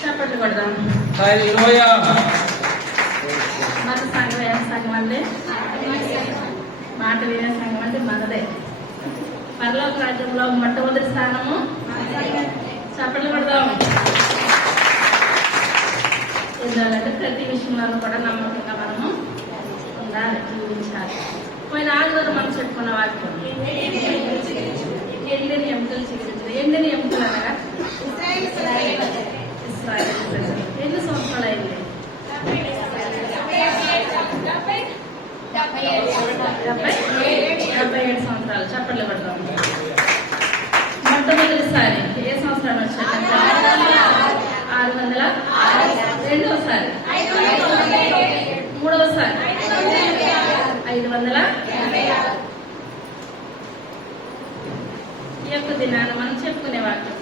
చప్పట్లు కొడదాం. మన సంఘం ఏం సంఘం అండి? మాట వినే సంఘం అంటే మనదే. పరలోక రాజ్యంలో మొట్టమొదటి స్థానము. చప్పట్లు కొడదాం. ఎందుకంటే ప్రతి విషయంలో కూడా నమ్మకంగా మనము ఉండాలి, జీవించాలి. పోయిన ఆదివారం మనం చెప్పుకున్న వాక్యం ఎండిని ఎముకలు చిగురించదు. ఎండిని ఎముకలు అనగా ఇశ్రాయేలు ప్రజలు. ఎన్ని సంవత్సరాలు అయింది? 77 సంవత్సరాలు. చప్పట్లు కొడతాం. మొట్టమొదటిసారి ఏ సంవత్సరాలు వచ్చాక? 600. రెండవసారి? మూడవసారి? 500. ఈ యొక్క దినాన్ని మనం చెప్పుకునే వాక్యం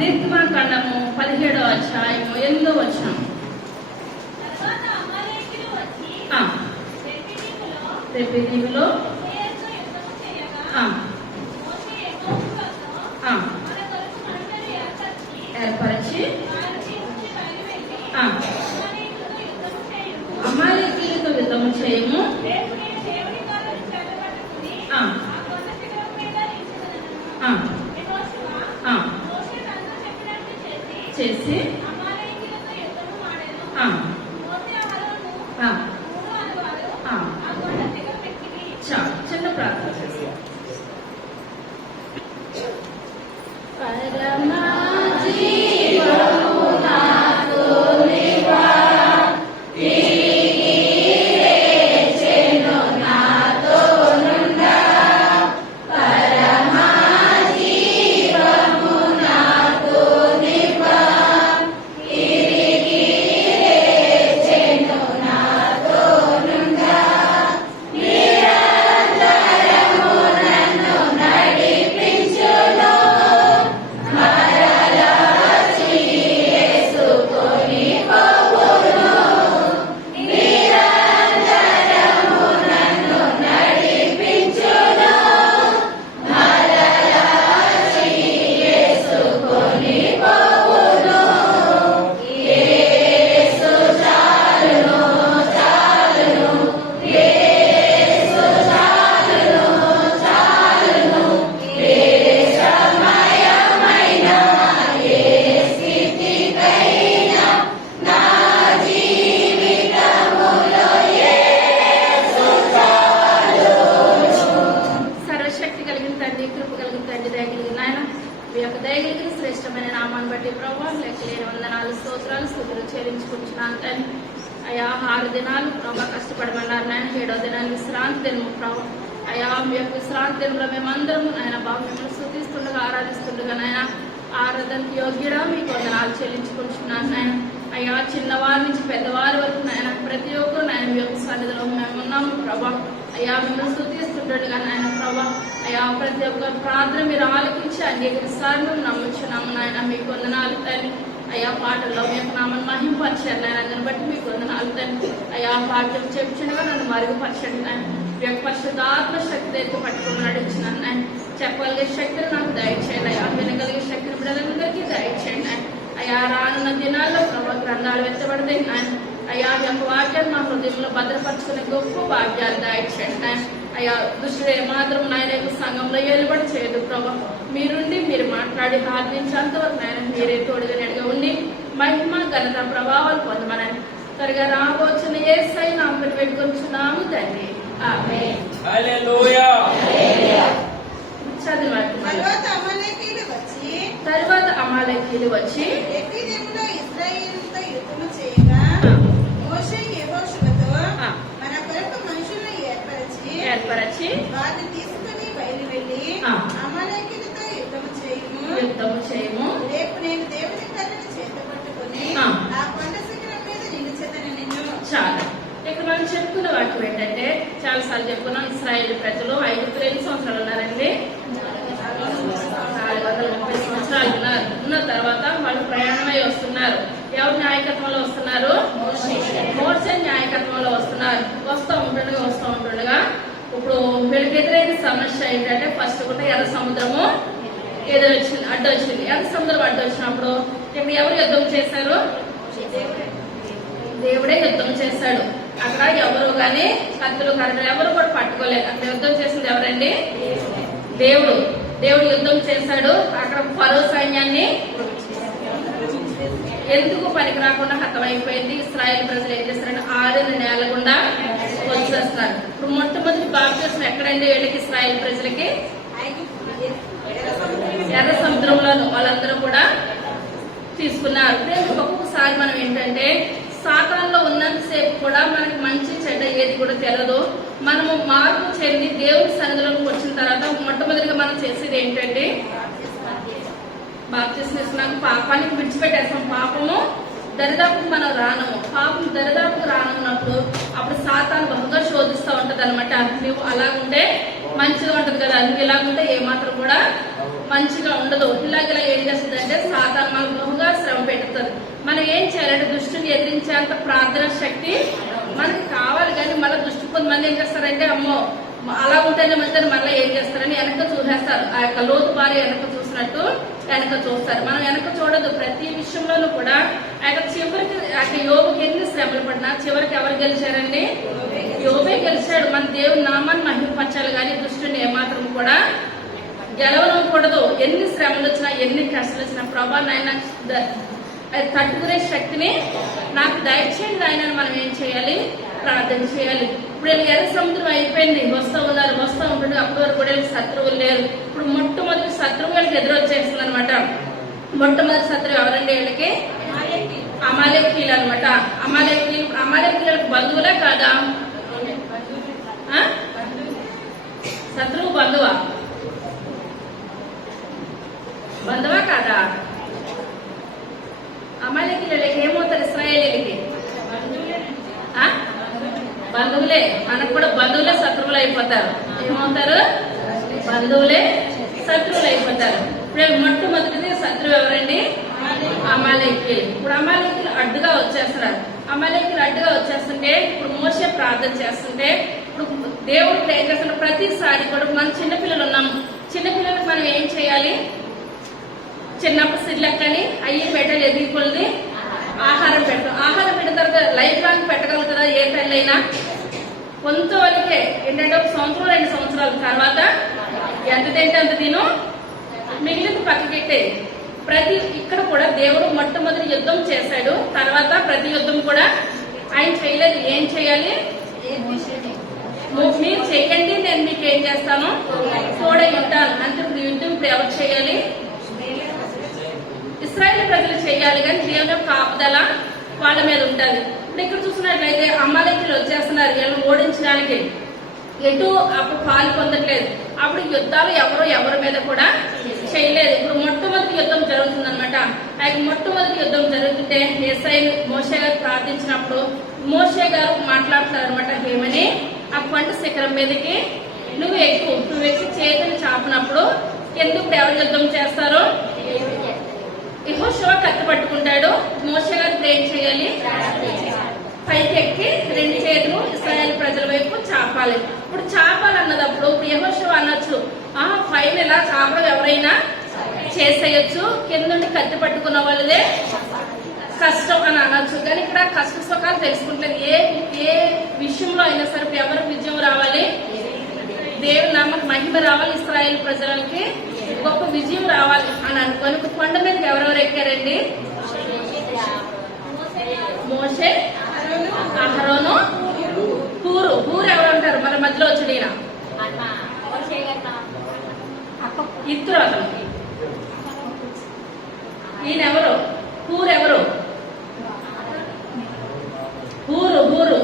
నిర్గమాకాండము 17వ అధ్యాయము 8వ వచనం. రెఫీదీములో ఏర్పరిచి అమాలేకీయులతో యుద్ధము చేయము. చేసి చిన్న ప్రార్థన చేస్తాం. శ్రేష్టమైన నామాన్ని బట్టి ప్రభావం లెక్కలేని వందనాలు, స్తోత్రాలు, స్తుతులు చెల్లించుకుంటున్నాను తండ్రి. అయా 6 దినాలు ప్రభా కష్టపడమన్నారు నాయన. 7వ దినాన్ని విశ్రాంతి దినము ప్రభావ. అయా మీ యొక్క విశ్రాంతి దినంలో మేమందరము నాయన బాబు మిమ్మల్ని స్తుతిస్తుండగా ఆరాధిస్తుండగా నాయన ఆరాధనకి యోగ్యుడా మీకు వందనాలు చెల్లించుకుంటున్నాను నాయన. అయ్యా చిన్నవారి నుంచి పెద్దవారి వరకు నాయన ప్రతి ఒక్కరు నాయన మీ యొక్క సన్నిధిలో మేము ఉన్నాము ప్రభా. అయ్యా మిమ్మల్ని స్తుతిస్తుండగా నాయన ప్రభా. అయ్యా ప్రతి ఒక్క ప్రార్థన మీరు ఆలకించి అంగీకరిస్తారు మేము నమ్ముచున్నాము నాయన. మీకు వందనాలు తండ్రి. అయ్యా పాటల్లో మీ యొక్క నామను మహింపరిచారు నాయన. దాన్ని బట్టి మీకు వందనాలు తండ్రి. అయ్యా పాటలు చెప్పుచుండగా నన్ను మరుగుపరచండి నాయన. మీ యొక్క పరిశుద్ధాత్మ శక్తి ఎక్కువ పట్టుకుని నడిచినాను నాయన. చెప్పగలిగే శక్తిని నాకు దయచేయండి అయ్యా. వినగలిగే శక్తిని బిడ్డలందరికీ దయచేయండి ఆయన. అయ్యా రానున్న దినాల్లో ప్రభా గ్రంథాలు వెత్తబడతాయి ఆయన. అయ్యా యొక్క వాక్యాన్ని మా హృదయంలో భద్రపరచుకునే గొప్ప భాగ్యాలు దయచేయండి ఆయన. అయ్యా దుష్టుడు ఏమాత్రం నాయన యొక్క సంఘంలో ఏలుబడి చేయదు ప్రభా. మీరుండి మీరు మాట్లాడి ఆజ్ఞించేంతవరకు నాయన మీరే తోడుగా నెడగా ఉండి మహిమ ఘనత ప్రభావాలు పొందమని త్వరగా రాబోచున్న యేసయ్య నామమున వేడుకొంచున్నాము తండ్రి. ఆమేన్. హల్లెలూయా. తరువాత అమాలేకీయులు వచ్చి రెఫీదీములో ఇశ్రాయేలుతో యుద్ధము చేయగా మోషే యెహోషువతో మన కొరకు మనుషులను ఏర్పరచి వారిని తీసుకుని బయలువెళ్ళి అమాలేకీయులతో యుద్ధము చేయము. రేపు నేను దేవుని కర్రను చేతపట్టుకుని ఆ కొండ శిఖరం మీద నిలుచెదను నిన్ను. చాలు. ఇక్కడ మనం చెప్పుకున్న వాక్యం ఏంటంటే చాలా సార్లు చెప్పుకున్నాం. ఇశ్రాయేలు ప్రజలు 5 సంవత్సరాలు ఉన్నారండి. 430 సంవత్సరాలు ఉన్నారు. ఉన్న తర్వాత వాళ్ళు ప్రయాణమై వస్తున్నారు. ఎవరి నాయకత్వంలో వస్తున్నారు? మోషే నాయకత్వంలో వస్తున్నారు. వస్తూ ఉంటుండగా ఇప్పుడు వీళ్ళకి ఎదురైన సమస్య ఏంటంటే ఫస్ట్ కూడా ఎర్ర సముద్రము ఎదురొచ్చింది, అడ్డొచ్చింది. ఎర్ర సముద్రం అడ్డొచ్చినప్పుడు ఇక్కడ ఎవరు యుద్ధం చేశారు? దేవుడే యుద్ధం చేశాడు. అక్కడ ఎవరు గాని కత్తులు కర్రలు ఎవరు కూడా పట్టుకోలేదు. అక్కడ యుద్ధం చేసింది ఎవరండి? దేవుడు. దేవుడు యుద్ధం చేశాడు. అక్కడ ఫరో సైన్యాన్ని ఎందుకు పనికి రాకుండా హతమైపోయింది. ఇశ్రాయేల్ ప్రజలు ఏం చేస్తారంటే 6 నెలల గుండా వచ్చేస్తున్నారు. ఇప్పుడు మొట్టమొదటి బాప్తిస్మం ఎక్కడండి వీళ్ళకి? ఇశ్రాయేల్ ప్రజలకి ఎర్ర సముద్రంలోను వాళ్ళందరూ కూడా తీసుకున్నారు. ఒక్కొక్కసారి మనం ఏంటంటే సాతాన్లో ఉన్నంతసేపు కూడా మనకి మంచి చెడ్డ ఏది కూడా తెలియదు. మనము మార్పు చెంది దేవుని సన్నిధిలోకి వచ్చిన తర్వాత మొట్టమొదటిగా మనం చేసేది ఏంటంటే బాప్తిస్మం ఇస్తున్నాక పాపానికి విడిచిపెట్టేస్తాం. పాపము దరిదాపుకు మనం రానము. పాపం దరిదాపుకు రానున్నప్పుడు అప్పుడు సాతాను బహుగా శోధిస్తూ ఉంటది అనమాట. నువ్వు అలాగుంటే మంచిగా ఉంటది కదా, నువ్వు ఇలాగుంటే ఏమాత్రం కూడా మంచిగా ఉండదు. ఇలాగ ఏం చేస్తుంది అంటే సాతాను మనకు బహుగా శ్రమ పెడుతుంది. మనం ఏం చేయాలంటే దుష్టుని ఎదిరించేంత ప్రార్థన శక్తి మనకి కావాలి. కానీ మళ్ళీ దుష్టు కొంతమంది ఏం చేస్తారంటే అమ్మో అలా ఉంటేనే మంచిదని మళ్ళీ ఏం చేస్తారని వెనక చూసేస్తారు. ఆ యొక్క లోతు భార్య వెనక చూసినట్టు వెనక చూస్తారు. మనం వెనక చూడదు. ప్రతి విషయంలోనూ కూడా ఆ యొక్క చివరికి ఆ యోబుకి ఎన్ని శ్రమలు పడినా చివరికి ఎవరు గెలిచారండి? యోబే గెలిచాడు. మన దేవుని నామాన్ని మహిమపరచాలి కానీ దుష్టుని ఏమాత్రం కూడా గెలవకూడదు. ఎన్ని శ్రమలు వచ్చినా ఎన్ని కష్టాలు వచ్చినా ప్రభా నాయన తట్టుకునే శక్తిని నాకు దయచేయండి ఆయన మనం ఏం చేయాలి? ప్రార్థన చేయాలి. ఇప్పుడు ఎర్ర సముద్రం అయిపోయింది, వస్తూ ఉన్నారు. వస్తూ ఉంటుంది అప్పటి వరకు కూడా శత్రువులు లేరు. ఇప్పుడు మొట్టమొదటి శత్రువు వీళ్ళకి ఎదురొచ్చేస్తుంది అనమాట. మొట్టమొదటి శత్రువు ఎవరండి? వీళ్ళకి అమాలేకీయులు అనమాట. అమాలేకీయులకు బంధువులే కాదా? శత్రువు బంధువా? బంధువా కాదా? అమాలేకీయులకి ఏమవుతారు? ఇశ్రాయేలీలకి బంధువులే. మనకు కూడా బంధువులే శత్రువులు అయిపోతారు. ఏమవుతారు? బంధువులే శత్రువులు అయిపోతారు. ఇప్పుడు మొట్టమొదటిది శత్రువు ఎవరండి? అమాలేకీయులు. ఇప్పుడు అమాలేకీయులు అడ్డుగా వచ్చేస్తున్నారు. అమాలేకీయులు అడ్డుగా వచ్చేస్తుంటే ఇప్పుడు మోషే ప్రార్థన చేస్తుంటే ఇప్పుడు దేవుడు ఏం చేస్తున్నారు? ప్రతిసారి కూడా మనం చిన్నపిల్లలు ఉన్నాము. చిన్నపిల్లలకు మనం ఏం చేయాలి? చిన్నప్పుడు సిడ్లక్కని అయ్యి పెట్టాలి, ఎదిగిపోయింది ఆహారం పెట్టడం. ఆహారం పెట్టిన తర్వాత లైఫ్ లాంగ్ పెట్టగలుగుతుందా ఏ తల్లైనా? కొంతవరకే ఏంటంటే 1 సంవత్సరం 2 సంవత్సరాల తర్వాత ఎంత తింటే అంత తిను, మిగిలింది పక్కకెట్టే. ఇక్కడ కూడా దేవుడు మొట్టమొదటి యుద్ధం చేశాడు. తర్వాత ప్రతి యుద్ధం కూడా ఆయన చేయలేదు. ఏం చేయాలి? మీరు చెయ్యండి, నేను మీకు ఏం చేస్తాను? తోడై ఉంటాను. అంటే యుద్ధం ఇప్పుడు ఎవరు చేయాలి? ఇశ్రాయేల్ ప్రజలు చేయాలి. కానీ దేవుని యొక్క కాపుదల వాళ్ళ మీద ఉంటుంది. ఇప్పుడు ఇక్కడ చూసినట్లయితే అమాలేకీయులు వచ్చేస్తున్నారు వీళ్ళని ఓడించడానికి. ఎటు అప్పుడు పాలు పొందట్లేదు. అప్పుడు యుద్ధాలు ఎవరి మీద కూడా చేయలేదు. ఇప్పుడు మొట్టమొదటి యుద్ధం జరుగుతుందన్నమాట. ఆయన మొట్టమొదటి యుద్ధం జరుగుతుంటే మోషే గారు ప్రార్థించినప్పుడు మోషే గారు మాట్లాడుతారనమాట. ఏమని? ఆ కొండ శిఖరం మీదకి నువ్వు ఎక్కి చేతిని చాపినప్పుడు ఎందుకు ఎవరు యుద్ధం చేస్తారో యెహోషువ కత్తి పట్టుకుంటాడు. మోషే గారు ఏం చేయాలి? పైకి ఎక్కి 2 చేతులు ఇశ్రాయేల్ ప్రజల వైపు చాపాలి. ఇప్పుడు చాపాలన్నదప్పుడు ఇప్పుడు యెహోషువ అనొచ్చు, పైన ఇలా చాపడం ఎవరైనా చేసేయచ్చు, కింద కత్తి పట్టుకున్న వాళ్ళదే కష్టం అని అనొచ్చు. కానీ ఇక్కడ కష్ట సుఖాలు తెలుసుకుంటే ఏ విషయంలో అయినా సరే ఎవరికి విజయం రావాలి? దేవుని నామకు మహిమ రావాలి. ఇశ్రాయేల్ ప్రజలకి గొప్ప విజయం రావాలి అని అనుకొని కొండ మీదకి ఎవరెవరు ఎక్కారండి? మోషే, అహరోను, హూరు. హూరు ఎవరు అంటారు? మన మధ్యలో వచ్చాడు ఈయన ఇద్దరు. అతను ఈయన ఎవరు? హూరు ఎవరు? హూరు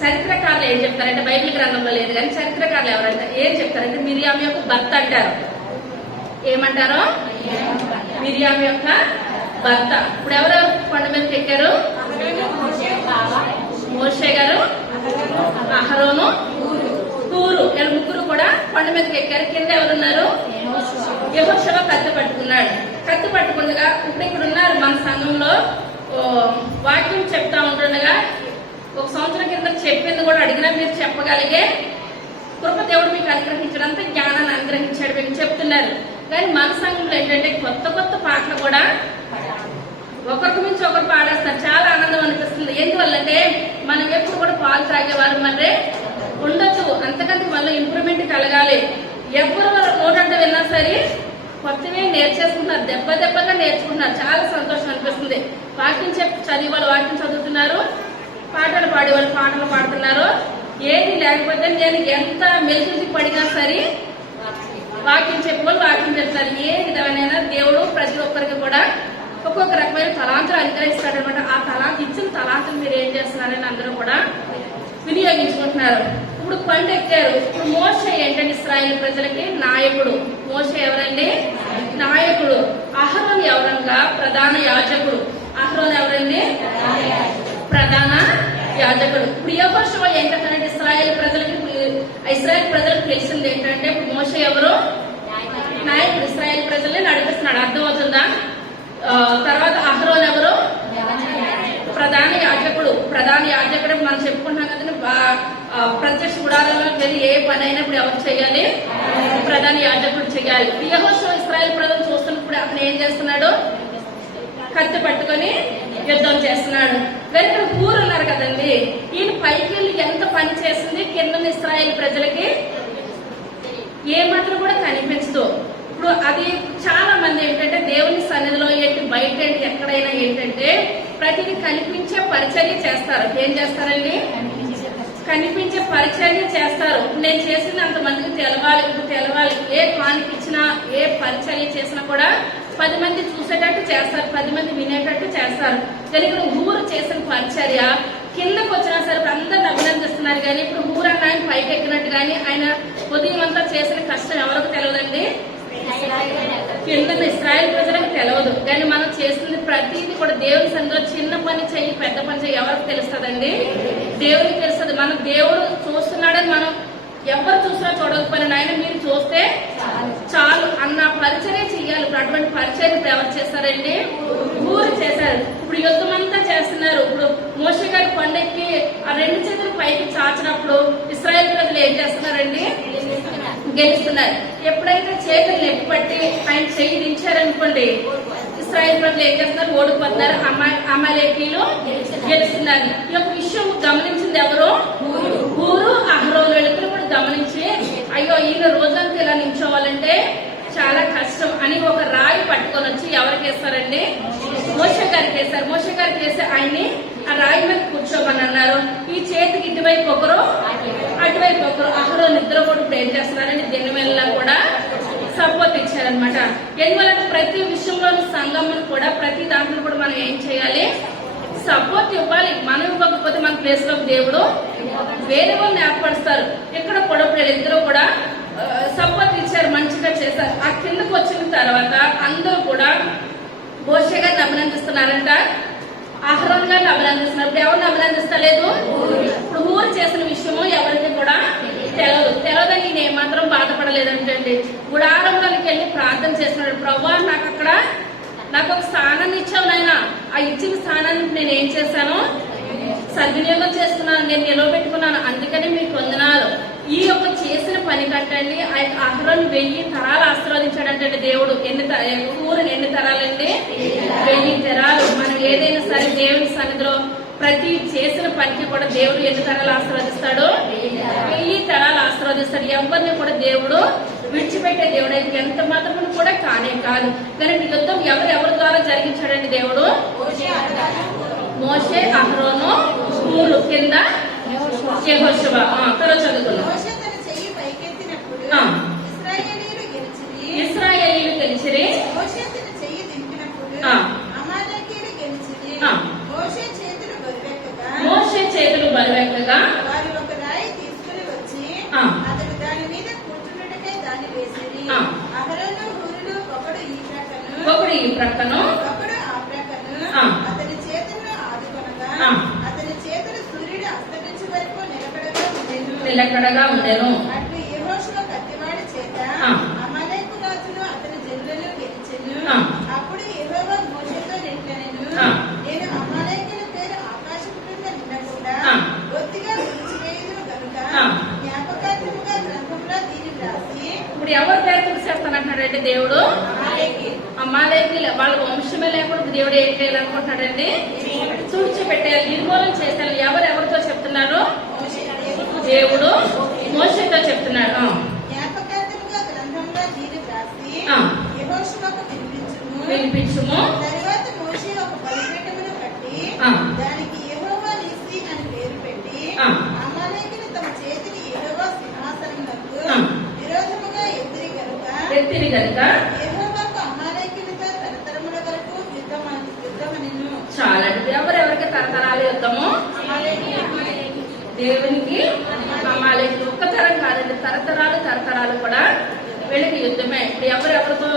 చరిత్రకారులు ఏం చెప్తారంటే, బైబిల్ గ్రంథంలో లేదు కానీ చరిత్రకారులు ఎవరంటే ఏం చెప్తారంటే మిరియాం యొక్క భర్త అంటారు. ఏమంటారు? మిరియాం యొక్క భర్త. ఇప్పుడు ఎవరెవరు కొండ మీదకి ఎక్కారు? మోషే గారు, అహరోను, హూరు. వీళ్ళ ముగ్గురు కూడా కొండ మీదకి ఎక్కారు. కింద ఎవరున్నారు? యెహోషువ కత్తి పట్టుకున్నాడు. కత్తి పట్టుకుండగా ఇప్పుడు ఇక్కడ ఉన్నారు మన సంఘంలో వాక్యం చెప్తా ఉంటుండగా 1 సంవత్సరం కింద చెప్పింది కూడా అడిగినా మీరు చెప్పగలిగే కృప దేవుడు మీకు అనుగ్రహించడంతో జ్ఞానాన్ని అనుగ్రహించాడు మీకు చెప్తున్నారు. కానీ మన సంఘంలో ఏంటంటే కొత్త కొత్త పాటలు కూడా ఒకరికి మించి ఒకరు పాడేస్తారు. చాలా ఆనందం అనిపిస్తుంది. ఎందువల్లంటే మనం ఎప్పుడు కూడా పాలు త్రాగేవారు మరి ఉండొచ్చు. అంతకంటే మళ్ళీ ఇంప్రూవ్మెంట్ కలగాలి. ఎవరు నోటంటే విన్నా సరే కొత్తవే నేర్చేసుకుంటున్నారు, దెబ్బగా నేర్చుకుంటున్నారు. చాలా సంతోషం అనిపిస్తుంది. వాక్యం చదివి వాళ్ళు వాక్యం చదువుతున్నారు, పాటలు పాడే వాళ్ళు పాటలు పాడుతున్నారు. ఏది లేకపోతే నేను ఎంత మెలిసి పడినా సరే వాక్యం చెప్పేవాళ్ళు వాక్యం చెప్తారు. ఏ విధమైన దేవుడు ప్రతి ఒక్కరికి కూడా ఒక్కొక్క రకమైన తలాంతులు అనుగ్రహిస్తాడు అనమాట. ఆ తలాంత ఇచ్చిన తలాంతులు మీరు ఏం చేస్తున్నారని అందరూ కూడా వినియోగించుకుంటున్నారు. ఇప్పుడు కొండ ఎక్కారు. ఇప్పుడు మోషే ఏంటంటే ఇశ్రాయేలు ప్రజలకి నాయకుడు. మోషే ఎవరండి? నాయకుడు. అహరోన్ ఎవరంగా? ప్రధాన యాజకుడు. అహరోన్ ఎవరండి? ప్రధాన యాజకుడు. ఇప్పుడు యెహోషువ ఏంటంటే ఇశ్రాయేల్ ప్రజలకు తెలిసింది ఏంటంటే ఇప్పుడు మోషే ఎవరు? నాయకుడు. ఇశ్రాయేల్ ప్రజల్ని నడిపిస్తున్నాడు. అర్థమవుతుందా? తర్వాత అహరోన్ ఎవరు? ప్రధాన యాజకుడు. ప్రధాన యాజకుడు మనం చెప్పుకుంటున్నాం కదండి. ప్రత్యక్ష గుడారంలో వెళ్ళి ఏ పని అయినప్పుడు ఎవరు చేయాలి? ప్రధాన యాజకుడు చేయాలి. యెహోషువ ఇశ్రాయేల్ ప్రజలు చూస్తున్నప్పుడు అతను ఏం చేస్తున్నాడు? కత్తి పట్టుకొని యుద్ధం చేస్తున్నాడు. కానీ ఇక్కడ ఊరు ఉన్నారు కదండి, ఈయన పైకి వెళ్ళి ఎంత పని చేసింది కింద ఇశ్రాయేల్ ప్రజలకి ఏమాత్రం కూడా కనిపించదు. ఇప్పుడు అది చాలా మంది ఏంటంటే దేవుని సన్నిధిలో ఏంటి బయట ఏంటి ఎక్కడైనా ఏంటంటే ప్రతిదీ కనిపించే పరిచర్య చేస్తారు. ఏం చేస్తారండి? కనిపించే పరిచర్య చేస్తారు. నేను చేసింది అంతమందికి తెలవాలి. ఏ కానుక ఇచ్చినా ఏ పరిచర్య చేసినా కూడా 10 మంది చూసేటట్టు చేస్తారు, 10 మంది వినేటట్టు చేస్తారు. కానీ ఇక్కడ ఊరు చేసిన పరిచర్య కిందకు వచ్చినా సరే ఇప్పుడు అందరిని అభినందిస్తున్నారు. కానీ ఇప్పుడు ఊరు అన్న ఆయన పైకి ఎక్కినట్టు కానీ ఆయన ఉదయం అంతా చేసిన కష్టం ఎవరికి తెలియదండి? కింద ఇశ్రాయేల్ ప్రజలకు తెలియదు. కానీ మనం చేస్తుంది ప్రతిదీ కూడా దేవుని సన్నిధిలో చిన్న పని చెయ్యి పెద్ద పని చెయ్యి ఎవరికి తెలుస్తుందండి? దేవునికి తెలుస్తుంది. మన దేవుడు చూస్తున్నాడని మనం ఎవరు చూసినా చూడకపోయినా ఆయన మీరు చూస్తే చాలు అన్న పరిచర్య చెయ్యాలి. ఇప్పుడు అటువంటి పరిచర్య ఇప్పుడు ఎవరు చేస్తారండి? ఊరు చేశారు. ఇప్పుడు యుద్ధం అంతా చేస్తున్నారు. ఇప్పుడు మోషే గారి కొండెక్కి ఆ 2 చేతులు పైకి చాచినప్పుడు ఇశ్రాయేల్ ప్రజలు ఏం చేస్తున్నారండి? గెలుస్తున్నారు. ఎప్పుడైతే చేతులు నొప్పి పట్టి ఆయన చెయ్యి దించారనుకోండి ఇశ్రాయేల్ ప్రజలు ఏం చేస్తున్నారు? ఓడిపోతున్నారు. అమాలేకీయులు గెలుస్తున్నారు. ఈ యొక్క విషయం గమనించింది ఎవరు? ఊరు అహరోను ఇద్దరు కూడా గమనించి అయ్యో ఈయన రోజంతా ఇలా నించోవాలంటే చాలా కష్టం అని ఒక రాయి పట్టుకొని వచ్చి ఎవరికి వేస్తారండి? మోషే గారికి వేస్తారు. మోషే గారికి వేస్తే ఆయన్ని ఆ రాయి మీద కూర్చోమని అన్నారు. ఈ చేతికి ఇటువైపు ఒకరు అటువైపు ఒకరు అహరోను ఇద్దరు కూడా ఇప్పుడు ఏం చేస్తున్నారని దీని వల్ల కూడా సపోర్ట్ ఇచ్చారనమాట. ఎందువల్ల ప్రతి విషయంలోని సంఘం కూడా ప్రతి దాంట్లో కూడా మనం ఏం చేయాలి? సపోర్ట్ ఇవ్వాలి. మనం ఇవ్వకపోతే మన ప్లేస్ లో దేవుడు వేరే వాళ్ళని ఏర్పరుస్తారు. ఇక్కడ కూడా ఇద్దరు కూడా సపోర్ట్ ఇచ్చారు, మంచిగా చేశారు. ఆ కిందకు వచ్చిన తర్వాత అందరూ కూడా మోషే గారిని అభినందిస్తున్నారంట, అహరోన్ గారిని అభినందిస్తున్నారు. ఇప్పుడు ఎవరిని అభినందిస్తలేదు? ఇప్పుడు ఊరు చేసిన విషయము ఎవరికి కూడా తెలియదని నేను ఏమాత్రం బాధపడలేదంటండి. గుడారంలోకి వెళ్ళి ప్రార్థన చేస్తున్నాడు. ప్రభువా నాకు ఒక స్థానాన్ని ఇచ్చావు నాయన. ఆ ఇచ్చిన స్థానాన్ని నేను ఏం చేశాను? సద్వినియోగం చేసుకున్నాను, నేను నిలవబెట్టుకున్నాను. అందుకని మీకు వందనాలు. ఈ యొక్క చేసిన పని కంటండి ఆయన అహరోను 1000 తరాలు ఆశీర్వదించాడంటే దేవుడు. ఊరిని ఎన్ని తరాలండి? 1000 తరాలు. మనం ఏదైనా సరే దేవుని సన్నిధిలో ప్రతి చేసిన పనికి కూడా దేవుడు ఎన్ని తరాలు ఆశీర్వదిస్తాడు? 1000 తరాలు ఆశీర్వదిస్తాడు. ఎవరిని కూడా దేవుడు విడిచిపెట్టే దేవుడు అయితే ఎంత మాత్రం కూడా కానే కాదు. కానీ యుద్ధం ఎవరి ద్వారా జరిగించాడండి దేవుడు? మోషే అహరోను ఊరు కింద యెహోషువ. తర్వాత చదువుకున్నాం. ఇశ్రాయేలీయులు గెలిచిరి. మోషే చేతులు బరువెక్కగా వారి ఒక రాయి తీసుకుని వచ్చి అతడు దాని మీద కూర్చున్నట్టుగా దాన్ని వేసిరి. అహరోను ఊరులు ఒకడు ఈ ప్రక్కను ఒకడు ఆ ప్రక్కను అతని చేతులను ఆదుకొనగా అతని చేతులు సూర్యుడు అస్తమించే వరకు నిలకడగా ఉండెను. అట్లు యెహోషువ కత్తివాడి చేత అమాలేకు రాజును అతని జనులను గెలిచెను. అప్పుడు యెహోవా మోషేతో నిట్లనెను, నేను అమాలేకుల పేరు ఆకాశపు క్రింద నిండకుండా బొత్తిగా విడిచివేయుదును గనుక జ్ఞాపకార్థముగా అమాలేకి వాళ్ళ వంశమే లేకుండా దేవుడు ఏం చేయాలనుకుంటున్నాడండి? తుడిచిపెట్టేయాలి, నిర్మూలన చేశారు. ఎవరెవరితో చెప్తున్నారు? దేవుడు మోషేతో చెప్తున్నాడు. వినిపించుము. తరువాత మోషే ఒక బలిపీఠమును కట్టి దానికి యెహోవా నిస్సి అని పేరు పెట్టి అమాలేకులు తమ చేతికి యెహోవా సింహాసనమునకు విరోధముగా ఎత్తిరి గనుక యెహోవాకు అమాలేకులతో తరతరముల వరకు యుద్ధమనెను. చాలండి. ఎవరెవరికి తరతరాలు యుద్ధము? దేవునికి అమాలేకులు. ఒక్క తరం కాదండి, తరతరాలు కూడా వీళ్ళకి యుద్ధమే. ఇప్పుడు ఎవరెవరితో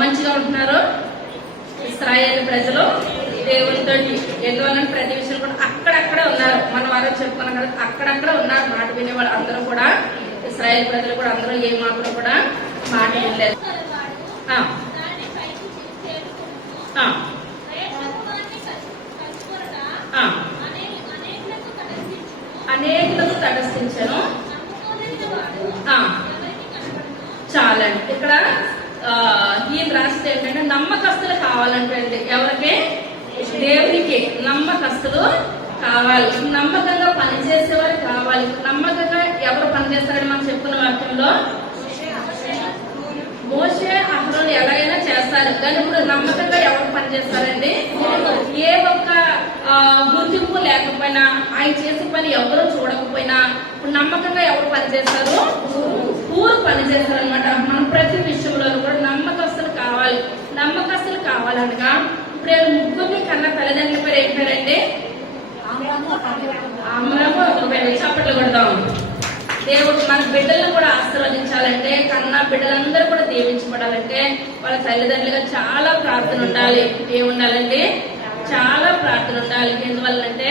మంచిగా ఉంటున్నారో ఇశ్రాయేలు ప్రజలు దేవునితో. ఎందువల్ల ప్రతి విషయం కూడా అక్కడక్కడ ఉన్నారు. మన వారు చెప్పుకున్నాం కదా, అక్కడక్కడ ఉన్నారు. మాట వినేవాళ్ళు అందరూ కూడా, ఇశ్రాయేలు ప్రజలు కూడా అందరూ ఏ మాత్రం కూడా మాట వినలేదు. అనేకులకు తటస్థించను. చాలండి. ఇక్కడ ఈయన రాస్తే ఏంటంటే నమ్మకస్తులు కావాలంటే ఎవరికి? దేవునికి నమ్మకస్తులు కావాలి. నమ్మకంగా పనిచేసేవారు కావాలి. నమ్మకంగా ఎవరు పనిచేస్తారని మనం చెప్పుకున్న వాక్యంలో మోషే అహరోను ఎలాగైనా చేస్తారు, కానీ ఇప్పుడు నమ్మకంగా ఎవరు పనిచేస్తారండి? ఏ ఒక్క గుర్తింపు లేకపోయినా, ఆయన చేసే పని ఎవరు చూడకపోయినా ఇప్పుడు నమ్మకంగా ఎవరు పనిచేస్తారు? ఊరు పనిచేస్తారు అనమాట. మనం ప్రతి విషయంలో కూడా నమ్మకస్తులు కావాలి. నమ్మకస్తులు కావాలనగా ఇప్పుడు ముగ్గురిని కన్నా తల్లిదండ్రుల పేరు ఏం పేరండి? చప్పట్లు కొడతాం. దేవుడు మన బిడ్డలను కూడా ఆశీర్వదించాలంటే, కన్నా బిడ్డలందరూ కూడా దీవించబడాలంటే వాళ్ళ తల్లిదండ్రులుగా చాలా ప్రార్థన ఉండాలి. ఏముండాలండి? చాలా ప్రార్థన ఉండాలి. ఎందువల్లంటే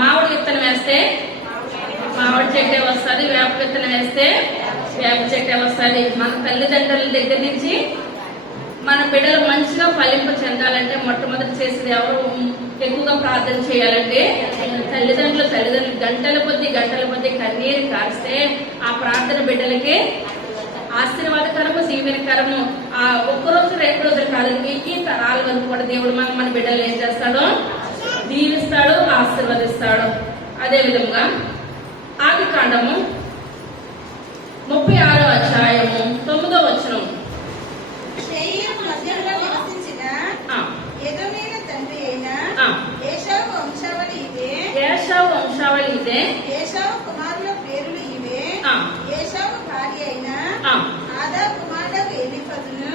మామిడి విత్తనం వేస్తే మామిడి చెట్టే వస్తుంది, వేప విత్తనం వేస్తే వేప చెట్టే వస్తుంది. మన తల్లిదండ్రుల దగ్గర నుంచి మన బిడ్డలు మంచిగా ఫలింప చెందాలంటే మొట్టమొదటి చేసేది ఎవరు? ఎక్కువగా ప్రార్థన చేయాలంటే తల్లిదండ్రులు గంటల కొద్ది కన్నీరు కారిస్తే ఆ ప్రార్థన బిడ్డలకి ఆశీర్వాదకరము, దీవెనకరము. ఆ ఒక్కరోజు 2 రోజులు కాదు, ఈ తరాల వరకు కూడా దేవుడు మన బిడ్డలు ఏం చేస్తాడో దీవిస్తాడు, ఆశీర్వదిస్తాడు. అదే విధంగా ఆదికాండము 36వ అధ్యాయము 9వ వచనం. ఏశావు వంశావళి ఇదే. ఏశావు కుమారుల పేర్లు ఇవే. ఏశావు భార్య అయిన ఆదా కుమారుడు ఎలీఫజును,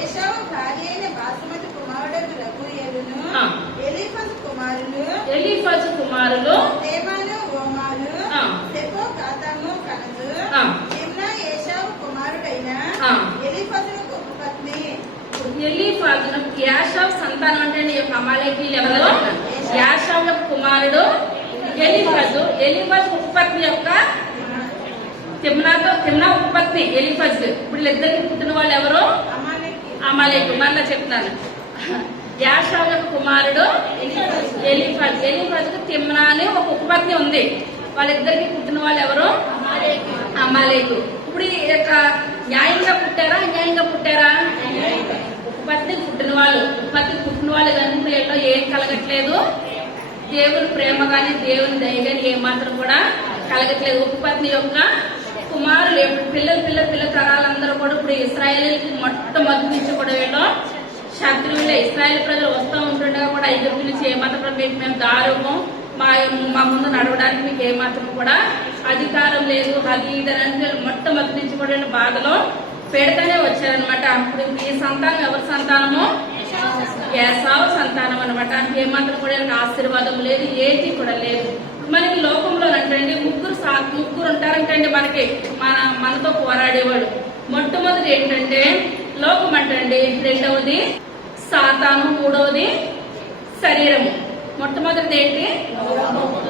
ఏశావు భార్య అయిన బాసుమతి కుమారుడు రఘుయేలును, ఎలీఫజు కుమారులు తేమాను, ఓమారు, సెపో, కాతాము, కనజు. తిమ్నా ఏశావు కుమారుడైన ఎలీఫజును ఉపపత్ని. ఎలీఫజును యాషావు సంతానం అంటే ఈ యొక్క అమాలేకీయులు ఎవరు? యాషావు యొక్క కుమారుడు ఎలీఫజు. ఎలీఫజు ఉపపత్ని యొక్క తిమ్నా ఉపపత్ని ఎలీఫజు. ఇప్పుడు వీళ్ళిద్దరికి పుట్టిన వాళ్ళు ఎవరు? అమాలేకు. మళ్ళా చెప్తాను. యాషావు యొక్క కుమారుడు ఎలీఫజు. ఎలీఫజుకు తిమ్నా అని ఒక ఉపపత్ని ఉంది. వాళ్ళిద్దరికి పుట్టిన వాళ్ళు ఎవరు? అమాలేకు. ఇప్పుడు ఈ యొక్క న్యాయంగా పుట్టారా, అన్యాయంగా పుట్టారా? ఉపపత్నికి పుట్టిన వాళ్ళు కనుక ఏం కలగట్లేదు? దేవుని ప్రేమ గాని, దేవుని దయ గాని ఏమాత్రం కూడా కలగట్లేదు. ఉపపత్ని యొక్క కుమారులు ఎప్పుడు పిల్లల తరాలందరూ కూడా ఇప్పుడు ఇశ్రాయేలీకి మొట్టమొదటి నుంచి కూడా వీళ్ళు శత్రువులే. ఇశ్రాయేల్ ప్రజలు వస్తూ ఉంటుండగా కూడా ఐగుప్తు నుంచి ఏమాత్రం మేము దారుము, మా ముందు నడవడానికి మీకు ఏమాత్రం కూడా అధికారం లేదు, అది ఇదని మొట్టమొదటి నుంచి కూడా బాధలో పెడతానే వచ్చారనమాట. అప్పుడు ఈ సంతానం ఎవరి సంతానము? ఏశావు సంతానం అనమాట. ఏమాత్రం కూడా ఆశీర్వాదం లేదు, ఏది కూడా లేదు. మనకి లోకంలో అంటండి ముగ్గురు ఉంటారంటండి మనకి, మనతో పోరాడేవాడు. మొట్టమొదటి ఏంటంటే లోకం అంటండి, రెండవది సాతాను, మూడవది శరీరము. మొట్టమొదటిది ఏంటి?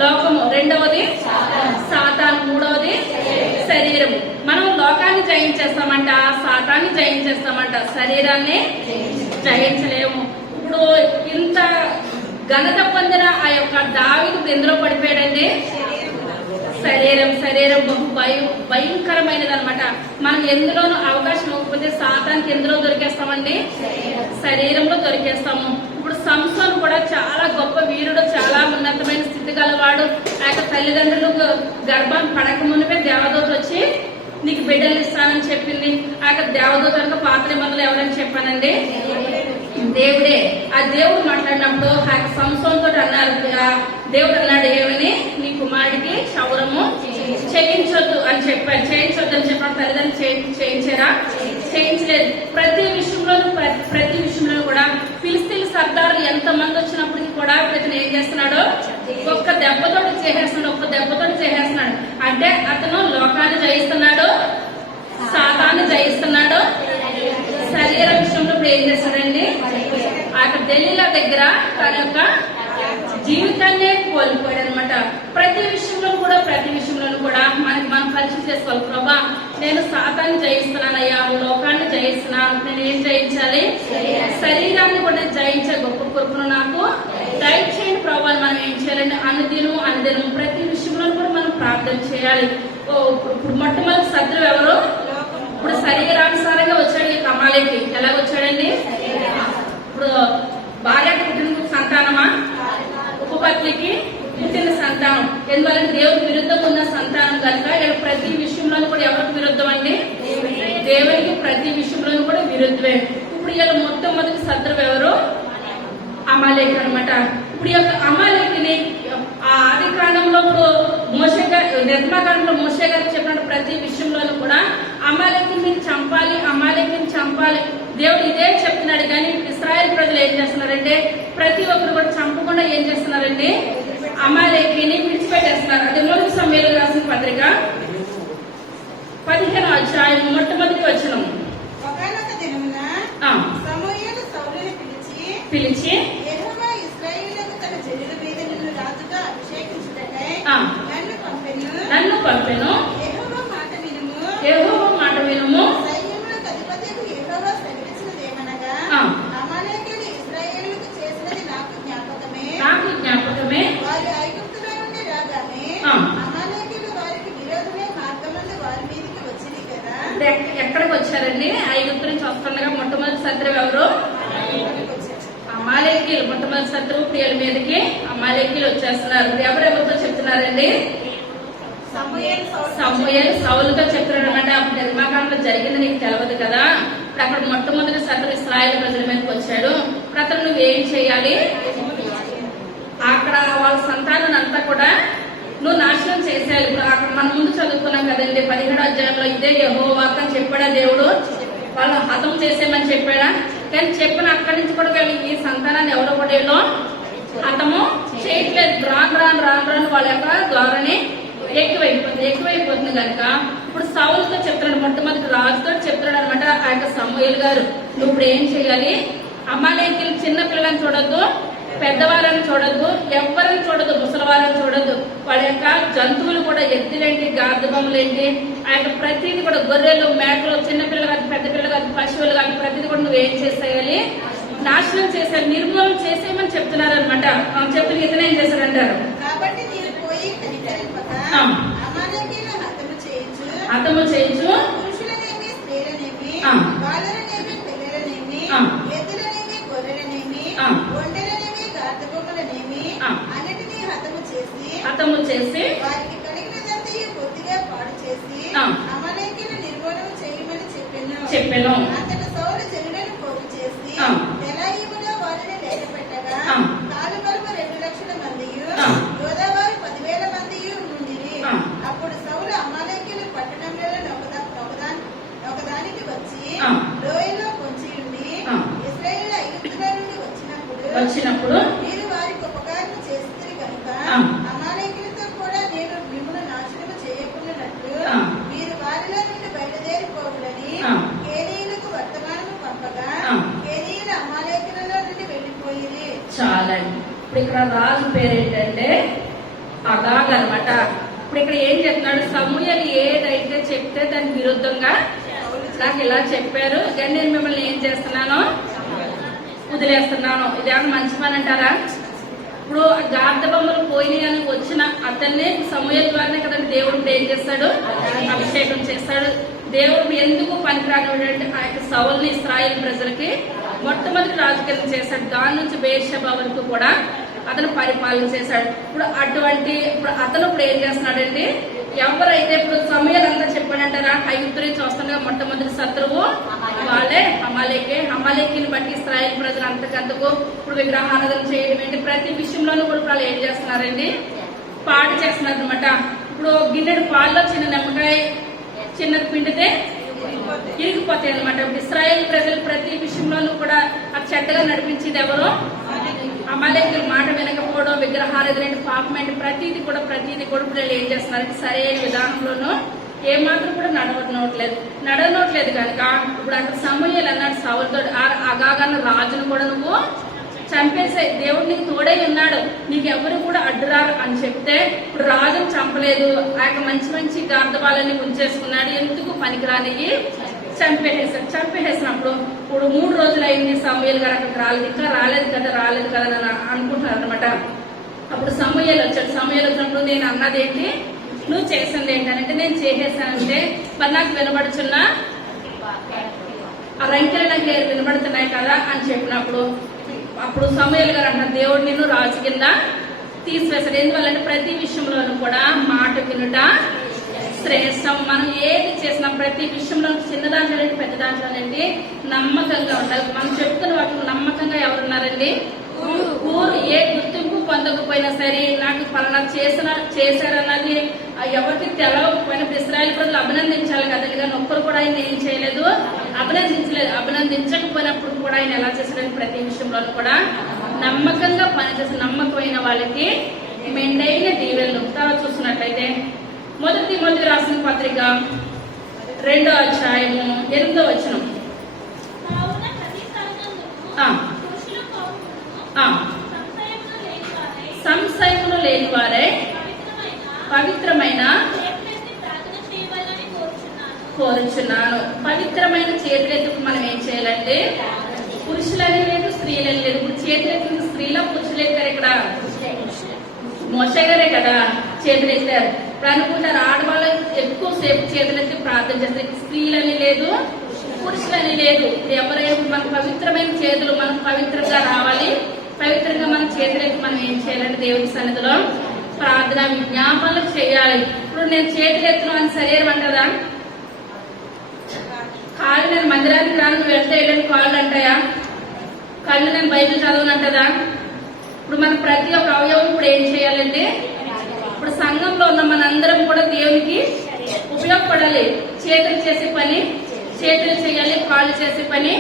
లోకము, రెండవది సాతాను, మూడవది శరీరము. మనం లోకాన్ని జయించేస్తామంట, సాతాన్ని జయించేస్తామంట, శరీరాన్ని జయించలేము. ఇప్పుడు ఇంత ఘనత పొందిన ఆ యొక్క దావీదు ఎందులో పడిపోయాడండి? శరీరం భయంకరమైనది అనమాట. మనం ఎందులోనూ అవకాశం ఇవ్వకపోతే సాతానికి ఎందులో దొరికేస్తామండి? శరీరంలో దొరికేస్తాము. ఇప్పుడు సంసోను కూడా చాలా గొప్ప వీరుడు, చాలా ఉన్నతమైన స్థితి గలవాడు. ఆ యొక్క తల్లిదండ్రులు గర్భం పడక మునిపే దేవదూత వచ్చి నీకు బిడ్డలు ఇస్తానని చెప్పింది. ఆ యొక్క దేవదూత కనుక పాత్ర మొదలు ఎవరని చెప్పానండి? దేవుడే. ఆ దేవుడు మాట్లాడినప్పుడు ఆ యొక్క సంసోన్ తోటి అన్నారు, దేవుడు అన్నాడు ఏమని, నీ కుమారుడికి క్షౌరము చేయించొద్దు అని చెప్పారు. చేయించొద్దు అని చెప్పిన తల్లిదండ్రులు చేయించారా? చేయించలేదు. ప్రతి విషయంలో కూడా ఫిలిస్తీన్ల సర్దారులు ఎంత మంది వచ్చినప్పటికీ కూడా ప్రతిని ఏం చేస్తున్నాడు? ఒక్క దెబ్బతోటి చేసేస్తున్నాడు. అంటే అతను లోకాన్ని జయిస్తున్నాడు, సాతాన్ని జయిస్తున్నాడు. శరీర విషయంలో ఇప్పుడు ఏం చేస్తాడండి? ఆ యొక్క దెలీలా దగ్గర తన యొక్క జీవితాన్నే కోల్పోయాడు అనమాట. ప్రతి విషయంలో కూడా మనం పరిచయం చేసుకోవాలి. ప్రభా, నేను సాతాన్ని జయిస్తున్నానయ్యా, లోకాన్ని జయిస్తున్నాను, నేను ఏం జయించాలి? శరీరాన్ని కూడా జయించే గొప్ప కృపను నాకు దయచేయండి ప్రభా. మనం ఏం చేయాలండి? అనుదినం ప్రతి విషయంలో కూడా మనం ప్రార్థన చేయాలి. ఇప్పుడు మొట్టమొదటి శత్రువు ఎవరు? ఇప్పుడు శరీరానుసారంగా వచ్చాడు ఈ అమాలేకి. ఎలాగ వచ్చాడండి? ఇప్పుడు భార్యకి పుట్టిన సంతానమా? ఉపపత్నికి పుట్టిన సంతానం. ఎందువల్ల దేవుడికి విరుద్ధం ఉన్న సంతానం కనుక ఇక్కడ ప్రతి విషయంలోనూ కూడా ఎవరికి విరుద్ధం అండి? దేవునికి ప్రతి విషయంలోనూ కూడా విరుద్ధమే. ఇప్పుడు ఇలా మొట్టమొదటి శత్రువు ఎవరు? అమాలేకి అనమాట. ఇప్పుడు ఈ యొక్క అమాలేకిని ఆది కాండంలో ఇప్పుడు మోషే గారు, నిర్మాకాండంలో మోషే గారికి చెప్పినట్టు ప్రతి విషయంలోనూ కూడా అమాలేకిని చంపాలి దేవుడు ఇదే చెప్తున్నాడు. కానీ ఇశ్రాయేల్ ప్రజలు ఏం చేస్తున్నారంటే ప్రతి ఒక్కరు కూడా చంపకుండా ఏం చేస్తున్నారండి? అమాలేకిని విడిచిపెట్టేస్తున్నారు. అది మొదటి సమూయేలు రాసిన పత్రిక 15వ అధ్యాయం మొట్టమొదటి వచనం. పిలిచి నన్ను పంపెను, యెహోవా మాట వినుము. నాకు జ్ఞాపకమే. ఎక్కడికి వచ్చారండి? ఐగుప్తు నుంచి వస్తుండగా మొట్టమొదటి శత్రువు ఎవరు? అమాలేకీలు. మొట్టమొదటి శత్రువు ప్రియుల మీదకి అమాలేకీలు వచ్చేస్తున్నారు. ఎవరెవరితో చెప్తున్నారండి? సమూయేలు సౌలుతో చెప్తున్నాడు అనమాట. అప్పుడు నిర్మాకాండంలో జరిగింది నీకు తెలియదు కదా. ఇప్పుడు అక్కడ మొట్టమొదటి శత్రువు ఇశ్రాయేలు ప్రజల మీదకి వచ్చాడు. ఇప్పుడు అతను నువ్వేం చేయాలి? అక్కడ వాళ్ళ సంతానం అంతా కూడా నువ్వు నాశనం చేసేయాలి. ఇప్పుడు అక్కడ మనం ముందు చదువుకున్నాం కదండి 17వ అధ్యాయంలో ఇదే యెహోవా అని చెప్పాడా దేవుడు? వాళ్ళు హతం చేసేయమని చెప్పాడా? కానీ చెప్పిన అక్కడి నుంచి కూడా వీళ్ళు ఈ సంతానాన్ని ఎవరో కూడా వీళ్ళు హతము చేయట్లేదు. రాను వాళ్ళ యొక్క ద్వారానే ఎక్కువైపోతుంది కనుక ఇప్పుడు సౌలుతో చెప్తున్నాడు, మొట్టమొదటి రాజుతో చెప్తున్నాడు అనమాట. ఆ యొక్క సమూయేలు గారు నువ్వు ఇప్పుడు ఏం చేయాలి? అమాలేకీలు చిన్న పిల్లలని చూడొద్దు, పెద్దవాళ్ళని చూడొద్దు, ఎవరిని చూడదు, ముసలివాళ్ళని చూడొద్దు. వాళ్ళ యొక్క జంతువులు కూడా ఎద్దులేంటి, గార్ధబొమ్మలేంటి, ఆ యొక్క ప్రతిదీ కూడా గొర్రెలు, మేకలు, చిన్నపిల్లలు కాదు, పెద్ద పిల్లలు కాదు, పశువులు కాదు, ప్రతిదీ కూడా నువ్వు ఏం చేసేయాలి? నాశనం చేసేయాలి, నిర్మూలన చేసేయమని చెప్తున్నారు అనమాట. చెప్తున్న ఇతను ఏం చేశారంటారు? హతము చేయించు, హతము చేసి వారికి కలిగినదంతా పూర్తిగా పాడు చేసి అమాలేకీయులను నిర్మూలన చేయమని చెప్పెను. అతడు సౌలు జనులను పోగు చేసి తెలాయిములో వారిని లెక్కపెట్టగా కాలుబలము 2,00,000 మందియు, యోధావారు 10,000 మందియు నుండిరి. అప్పుడు సౌలు అమాలేకీయుల పట్టణంలో ఒకదానికి వచ్చి లోయలో పొంచి ఉండి ఇశ్రాయేలు ఐగుప్తులో నుండి వచ్చినప్పుడు మీరు వారికి ఉపకారం చేస్తారు కనుక అమాలేకీయులతో కూడా నేను మిమ్మల్ని నాశనము చేయకున్నట్లు మీరు వారిలో నుండి బయలుదేరిపోవాలని కేనీయులకు వర్తమానము పంపగా కేనీయులు అమాలేకీయులలో నుండి వెళ్లిపోయి. చాలండి. ఇప్పుడు ఇక్కడ రాజు పేరేంటంటే అగాగ్ అనమాట. ఇప్పుడు ఇక్కడ ఏం చెప్తున్నాడు? సమూయేలు ఏదైతే చెప్తే దానికి విరుద్ధంగా నాకు ఇలా చెప్పారు, కానీ నేను మిమ్మల్ని ఏం చేస్తున్నాను? వదిలేస్తున్నాను. ఇదేమన్నా మంచి పని అంటారా? ఇప్పుడు గార్ధబొమ్మలు పోయినాయి అని వచ్చిన అతన్ని సమూయేలు ద్వారానే కదండి దేవుడు ఇప్పుడు ఏం చేస్తాడు, అభిషేకం చేస్తాడు. దేవుడు ఎందుకు పనికిరానివాడంటే ఆ యొక్క సౌలుని ఇశ్రాయేలు ప్రజలకి మొట్టమొదటి రాజు కింద చేశాడు. దాని నుంచి బెయేర్షెబా వరకు కూడా అతను పరిపాలన చేశాడు. ఇప్పుడు అతను ఇప్పుడు ఏం చేస్తున్నాడండి, ఎవరైతే ఇప్పుడు సమూయేలు అంతా చెప్పాడంటారా, ఐగుప్తు నుంచి వస్తుండగా మొట్టమొదటి శత్రువు వాళ్ళే అమాలేకిని బట్టి ఇశ్రాయేలు ప్రజలు అంతకంతకు ఇప్పుడు విగ్రహారాధన చేయడం ఏంటి, ప్రతి విషయంలోనూ కూడా వాళ్ళు ఏం చేస్తున్నారండి, పాడు చేస్తున్నారు అనమాట. ఇప్పుడు గిన్నెడు పాల్లో చిన్న నిమ్మకాయ చిన్నది పిండితే ఇరిగిపోతాయి అనమాట. ఇశ్రాయేల్ ప్రజలు ప్రతి విషయంలోనూ కూడా ఆ చెడ్డగా నడిపించేది ఎవరు, అమాలేకుల మాట వినకపోవడం, విగ్రహారాధన పాపమేంటి, ప్రతిదీ కూడా ఇప్పుడు ఏం చేస్తున్నారంటే సరైన విధానంలోనూ ఏమాత్రం కూడా నడవనట్లేదు కనుక ఇప్పుడు అక్కడ సమూయేలు అన్నాడు సౌలుతో, అగాగన్న రాజును కూడా నువ్వు చంపేసే, దేవుడు నీకు తోడై ఉన్నాడు, నీకు ఎవరు కూడా అడ్డురారు అని చెప్తే ఇప్పుడు రాజును చంపలేదు, ఆ యొక్క మంచి గార్ధబాలని ఉంచేసుకున్నాడు, ఎందుకు పనికిరానికి చంపేసినప్పుడు ఇప్పుడు 3 రోజులు అయింది సమూయేలు గారు అక్కడికి రాలేదు కదా అని అనుకుంటున్నారు అనమాట. అప్పుడు సమూయేలు వచ్చినప్పుడు నేను అన్నది ఏంటి, నువ్వు చేసింది ఏంటంటే నేను చేసేసానంటే మరి నాకు వినబడుచున్న ఆ రంకెలు నాకు వినబడుతున్నాయి కదా అని చెప్పినప్పుడు అప్పుడు సమూయేలు గారు అంటారు దేవుడు నిన్ను రాజు కింద తీసివేశాడు. ఎందువల్లంటే ప్రతి విషయంలోనూ కూడా మాట వినుట శ్రేష్టం. మనం ఏది చేసినా ప్రతి విషయంలో చిన్న దాంట్లోనండి పెద్ద దాంట్లోనండి నమ్మకంగా ఉండాలి. మనం చెప్తున్న వాటికి నమ్మకంగా ఎవరున్నారండి, ఊరు ఏ గుర్తింపు పొందకపోయినా సరే నాకు పలానా చేశారన్నది ఎవరికి తెలవకపోయినా ఇశ్రాయేలు ప్రజలు అభినందించాలి కదండి, కానీ ఒక్కరు కూడా ఆయన ఏం చేయలేదు, అభినందించకపోయినప్పుడు కూడా ఆయన ఎలా చేశారని ప్రతి విషయంలో కూడా నమ్మకంగా పనిచేసిన నమ్మకమైన వాళ్ళకి మెండైన దీవెనలు. తర్వాత చూస్తున్నట్లయితే మొదటి తిమోతి రాసిన పత్రిక 2వ అధ్యాయము 8వ వచనం. సంశయములు లేని వారే పవిత్రమైన కోరుచున్నాను. పవిత్రమైన చేతులెత్తుకు మనం ఏం చేయాలంటే, పురుషులని లేదు స్త్రీలని లేదు. ఇప్పుడు చేతులెత్తుకు స్త్రీల పురుషులు ఎత్తారు, ఇక్కడ మోషే గారే కదా చేతులు ఎత్తారు. ఇప్పుడు అనుకుంటారు ఆడవాళ్ళు ఎక్కువసేపు చేతులెత్తి ప్రార్థన చేస్తారు, స్త్రీలని లేదు పురుషులని లేదు. ఎవరైనా మన పవిత్రమైన చేతులు మనం పవిత్రంగా రావాలి, పవిత్రంగా మన చేతులెత్తి మనం ఏం చేయాలంటే దేవుడి సన్నిధిలో ప్రార్థన విజ్ఞాపనలు చేయాలి. ఇప్పుడు నేను చేతులు ఎత్తును అని శరీరం అంటదా, కాళ్ళు నేను మందిరానికి రాను వెళ్తే వెళ్ళని కాళ్ళు అంటాయా, కళ్ళు నేను బైబిల్ చదవను అంటదా. ఇప్పుడు మన ప్రతి ఒక్క అవయవం ఇప్పుడు ఏం చేయాలంటే, ఇప్పుడు సంఘంలో ఉన్న మనందరం కూడా దేవునికి ఉపయోగపడాలి. చేతులు చేసే పని చేతులు చేయాలి, కాళ్ళు చేసే పని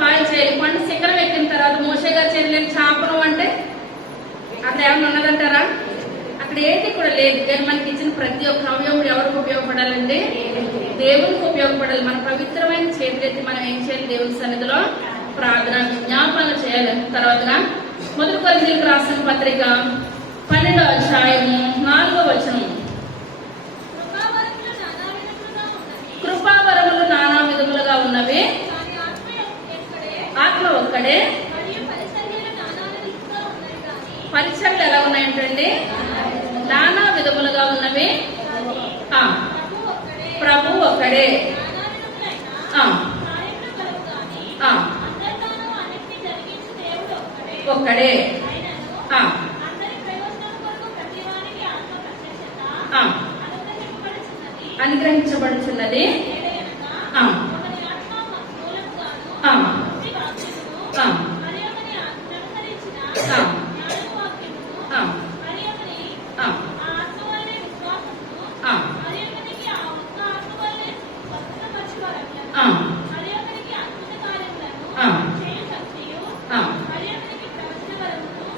కాళ్ళు చేయాలి. కొండ శిఖరం ఎక్కిన తర్వాత మోషే గారు చేయలేని చాపనం అంటే అక్కడ ఏమన్నా ఉన్నదంటారా, అక్కడ ఏది కూడా లేదు. కానీ మనకి ఇచ్చిన ప్రతి ఒక్క అవయవం ఎవరికి ఉపయోగపడాలండి, దేవునికి ఉపయోగపడాలి. మన పవిత్రమైన చేతులెత్తి మనం ఏం చేయాలి, దేవుని సన్నిధిలో ప్రార్థన విజ్ఞాపనలు చేయాలి. తర్వాత 1 కొరింథీయులకు రాసిన పత్రిక 12వ అధ్యాయము 4వ వచనం. కృపావరములు నానా విధములుగా ఉన్నవి, ఆత్మ ఒక్కడే, పరిచర్లు ఎలా ఉన్నాయంటండి, నానా విధములుగా ఉన్నవి, ప్రభు ఒక్కడే, ఒక్కడే, అనుగ్రహించబడుచున్నది,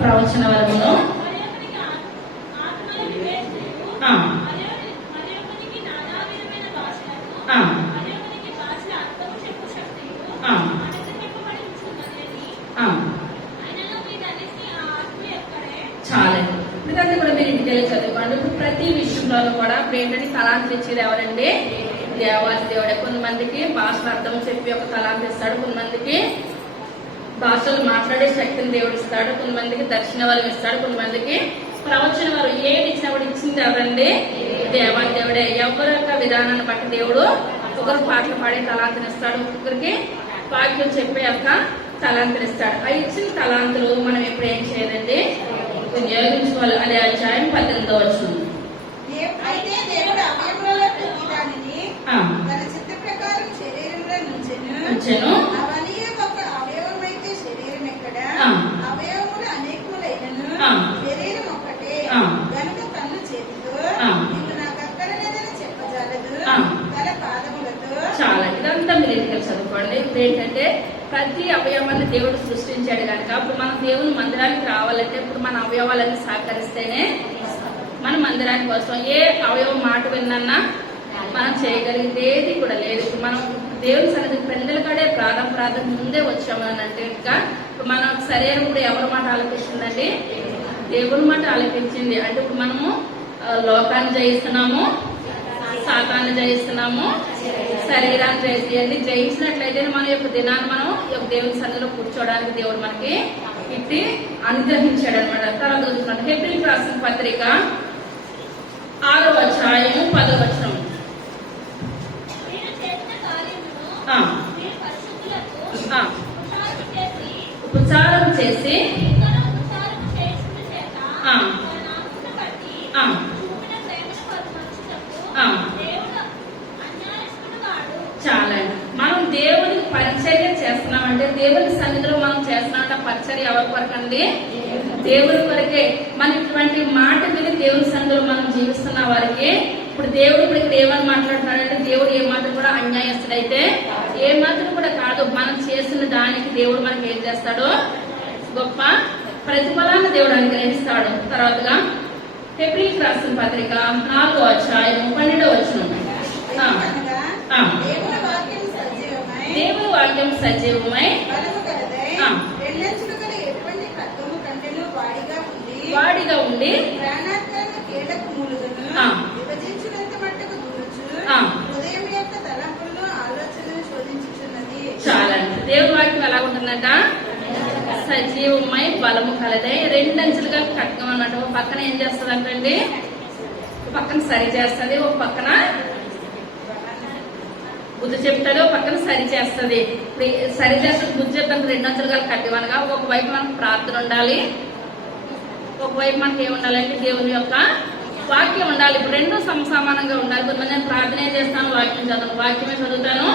ప్రవచన వరమును, చాలండి. ఎందుకంటే కూడా మీరు ఇంటికి వెళ్ళి చదువుకోండి. ఇప్పుడు ప్రతి విషయంలో కూడా ఇప్పుడు ఏంటంటే తలాంతులు ఇచ్చేది ఎవరండి, దేవాది దేవుడే. కొంతమందికి భాష అర్థం చెప్పి ఒక తలాంత ఇస్తాడు, కొంతమందికి భాషలు మాట్లాడే శక్తిని దేవుడు ఇస్తాడు, కొంతమందికి దర్శన వరం ఇస్తాడు, కొంతమందికి ప్రవచన వరం. ఏది ఇచ్చినా కూడా ఇచ్చింది ఎవరండి? దేవుడే. ఎవరి యొక్క విధానాన్ని బట్టి దేవుడు ఒకరు పాటలు పాడే తలాంతిని ఇస్తాడు, ఒక్కొక్కరికి వాక్యం చెప్పే యొక్క తలాంతిని ఇస్తాడు. ఆ ఇచ్చిన తలాంతులు మనం ఎప్పుడు ఏం చేయాలండి? వినియోగించుకోవాలి. అదే అధ్యాయం 18వ వచనం. అయితే దేవుడు అవయములలో ప్రతి దానిని తన చిత్త ప్రకారం శరీరంలో నుంచెను. అవన్నీ ఒక అవయవమైతే శరీరం ఎక్కడ? అవయవములు అనేకములైనను శరీరం ఒక్కటే. గనుక కన్ను చేతితో నీకు నాకు అక్కరలేదని చెప్పజాలదు, తల పాదములతో. చాలా ఇదంతా మీరు ఇంటికి చదువుకోండి. ఇప్పుడు ఏంటంటే ప్రతి అవయవాన్ని దేవుడు సృష్టించాడు కనుక ఇప్పుడు మనం దేవుని మందిరానికి రావాలంటే ఇప్పుడు మన అవయవాలన్నీ సహకరిస్తేనే మన మందిరానికి వస్తాం. ఏ అవయవం మాట విన్నా మనం చేయగలిగేది కూడా లేదు. ఇప్పుడు మనం దేవుని సన్నిధికి పెందల కాడే ప్రార్థన ముందే వచ్చామని అంటే ఇంకా మన శరీరం కూడా ఎవరి మాట ఆలకిస్తుందండి? దేవుని మాట ఆలకించింది. అంటే ఇప్పుడు మనము లోకాన్ని జయిస్తున్నాము, సాతాన్ని జయిస్తున్నాము, శరీరాన్ని జయిస్తాయండి. జయించినట్లయితే మన యొక్క దినాన్ని మనం యొక్క దేవుని సన్నిధిలో కూర్చోవడానికి దేవుడు మనకి ఇట్టి అనుగ్రహించాడు అనమాట. తర్వాత చూస్తున్నాం హెబ్రీయులకు రాసిన పత్రిక 6వ అధ్యాయం 10వ వచనం. ఉపచారం చేసి చాలా మనం దేవునికి పరిచర్య చేస్తున్నామంటే దేవుని సన్నిధిలో మనం చేస్తున్నామంటే పరిచర్య ఎవరి కొరకు అండి? దేవుని కొరకే. మన ఇటువంటి మాట విని దేవుని సన్నిధిలో మనం జీవిస్తున్న వారికి ఇప్పుడు దేవుడు ఇప్పుడు ఇక్కడ ఏమని మాట్లాడుతున్నాడంటే దేవుడు ఏమాత్రం కూడా అన్యాయస్తుడైతే ఏమాత్రం కూడా కాదు. మనం చేసిన దానికి దేవుడు మనకి ఏం చేస్తాడు? గొప్ప ప్రతిఫలాన్ని దేవుడు అనుగ్రహిస్తాడు. తర్వాతగా హెబ్రీయులకు రాసిన పత్రిక 4వ అధ్యాయం 12వ వచనం. దేవుని వాక్యం సజీవమై వాడిగా ఉండి చాలా దేవుని వాక్యం ఎలా ఉంటుందంట? సజీవమై బలము కలదై రెండంచులుగా ఖడ్గం అన్నమాట. ఒక పక్కన ఏం చేస్తుంది అంటే ఒక పక్కన సరి చేస్తుంది, ఒక పక్కన బుద్ధి చెప్తాడు, ఒక పక్కన సరి చేస్తుంది. సరి చేస్తుంది బుద్ధి చెప్తాను రెండంచులుగా ఖడ్గం అనగా ఒకవైపు మనకు ప్రార్థన ఉండాలి, ఒకవైపు మనకి ఏముండాలంటే దేవుని యొక్క వాక్యం ఉండాలి. ఇప్పుడు రెండు సమానంగా ఉండాలి. కొంతమంది నేను ప్రార్థన ఏం చేస్తాను, వాక్యం చదువుతాను, వాక్యమే చదువుతాను,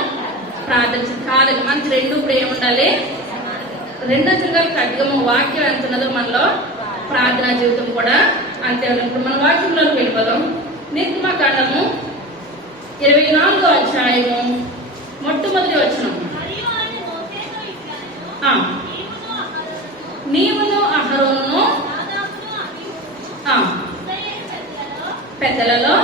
ప్రార్థన కాదండి. మనకి రెండు ఇప్పుడు ఏముండాలి? రెండంచులుగా ఖడ్గము వాక్యం ఎంత ఉన్నదో మనలో ప్రార్థనా జీవితం కూడా అంతే ఉంది. ఇప్పుడు మన వాక్యంలోకి వెళ్ళిపోదాం. నిర్గమకాండము 24వ అధ్యాయము మొట్టమొదటి వచనం. నీవును అహరోనును పెద్దలలో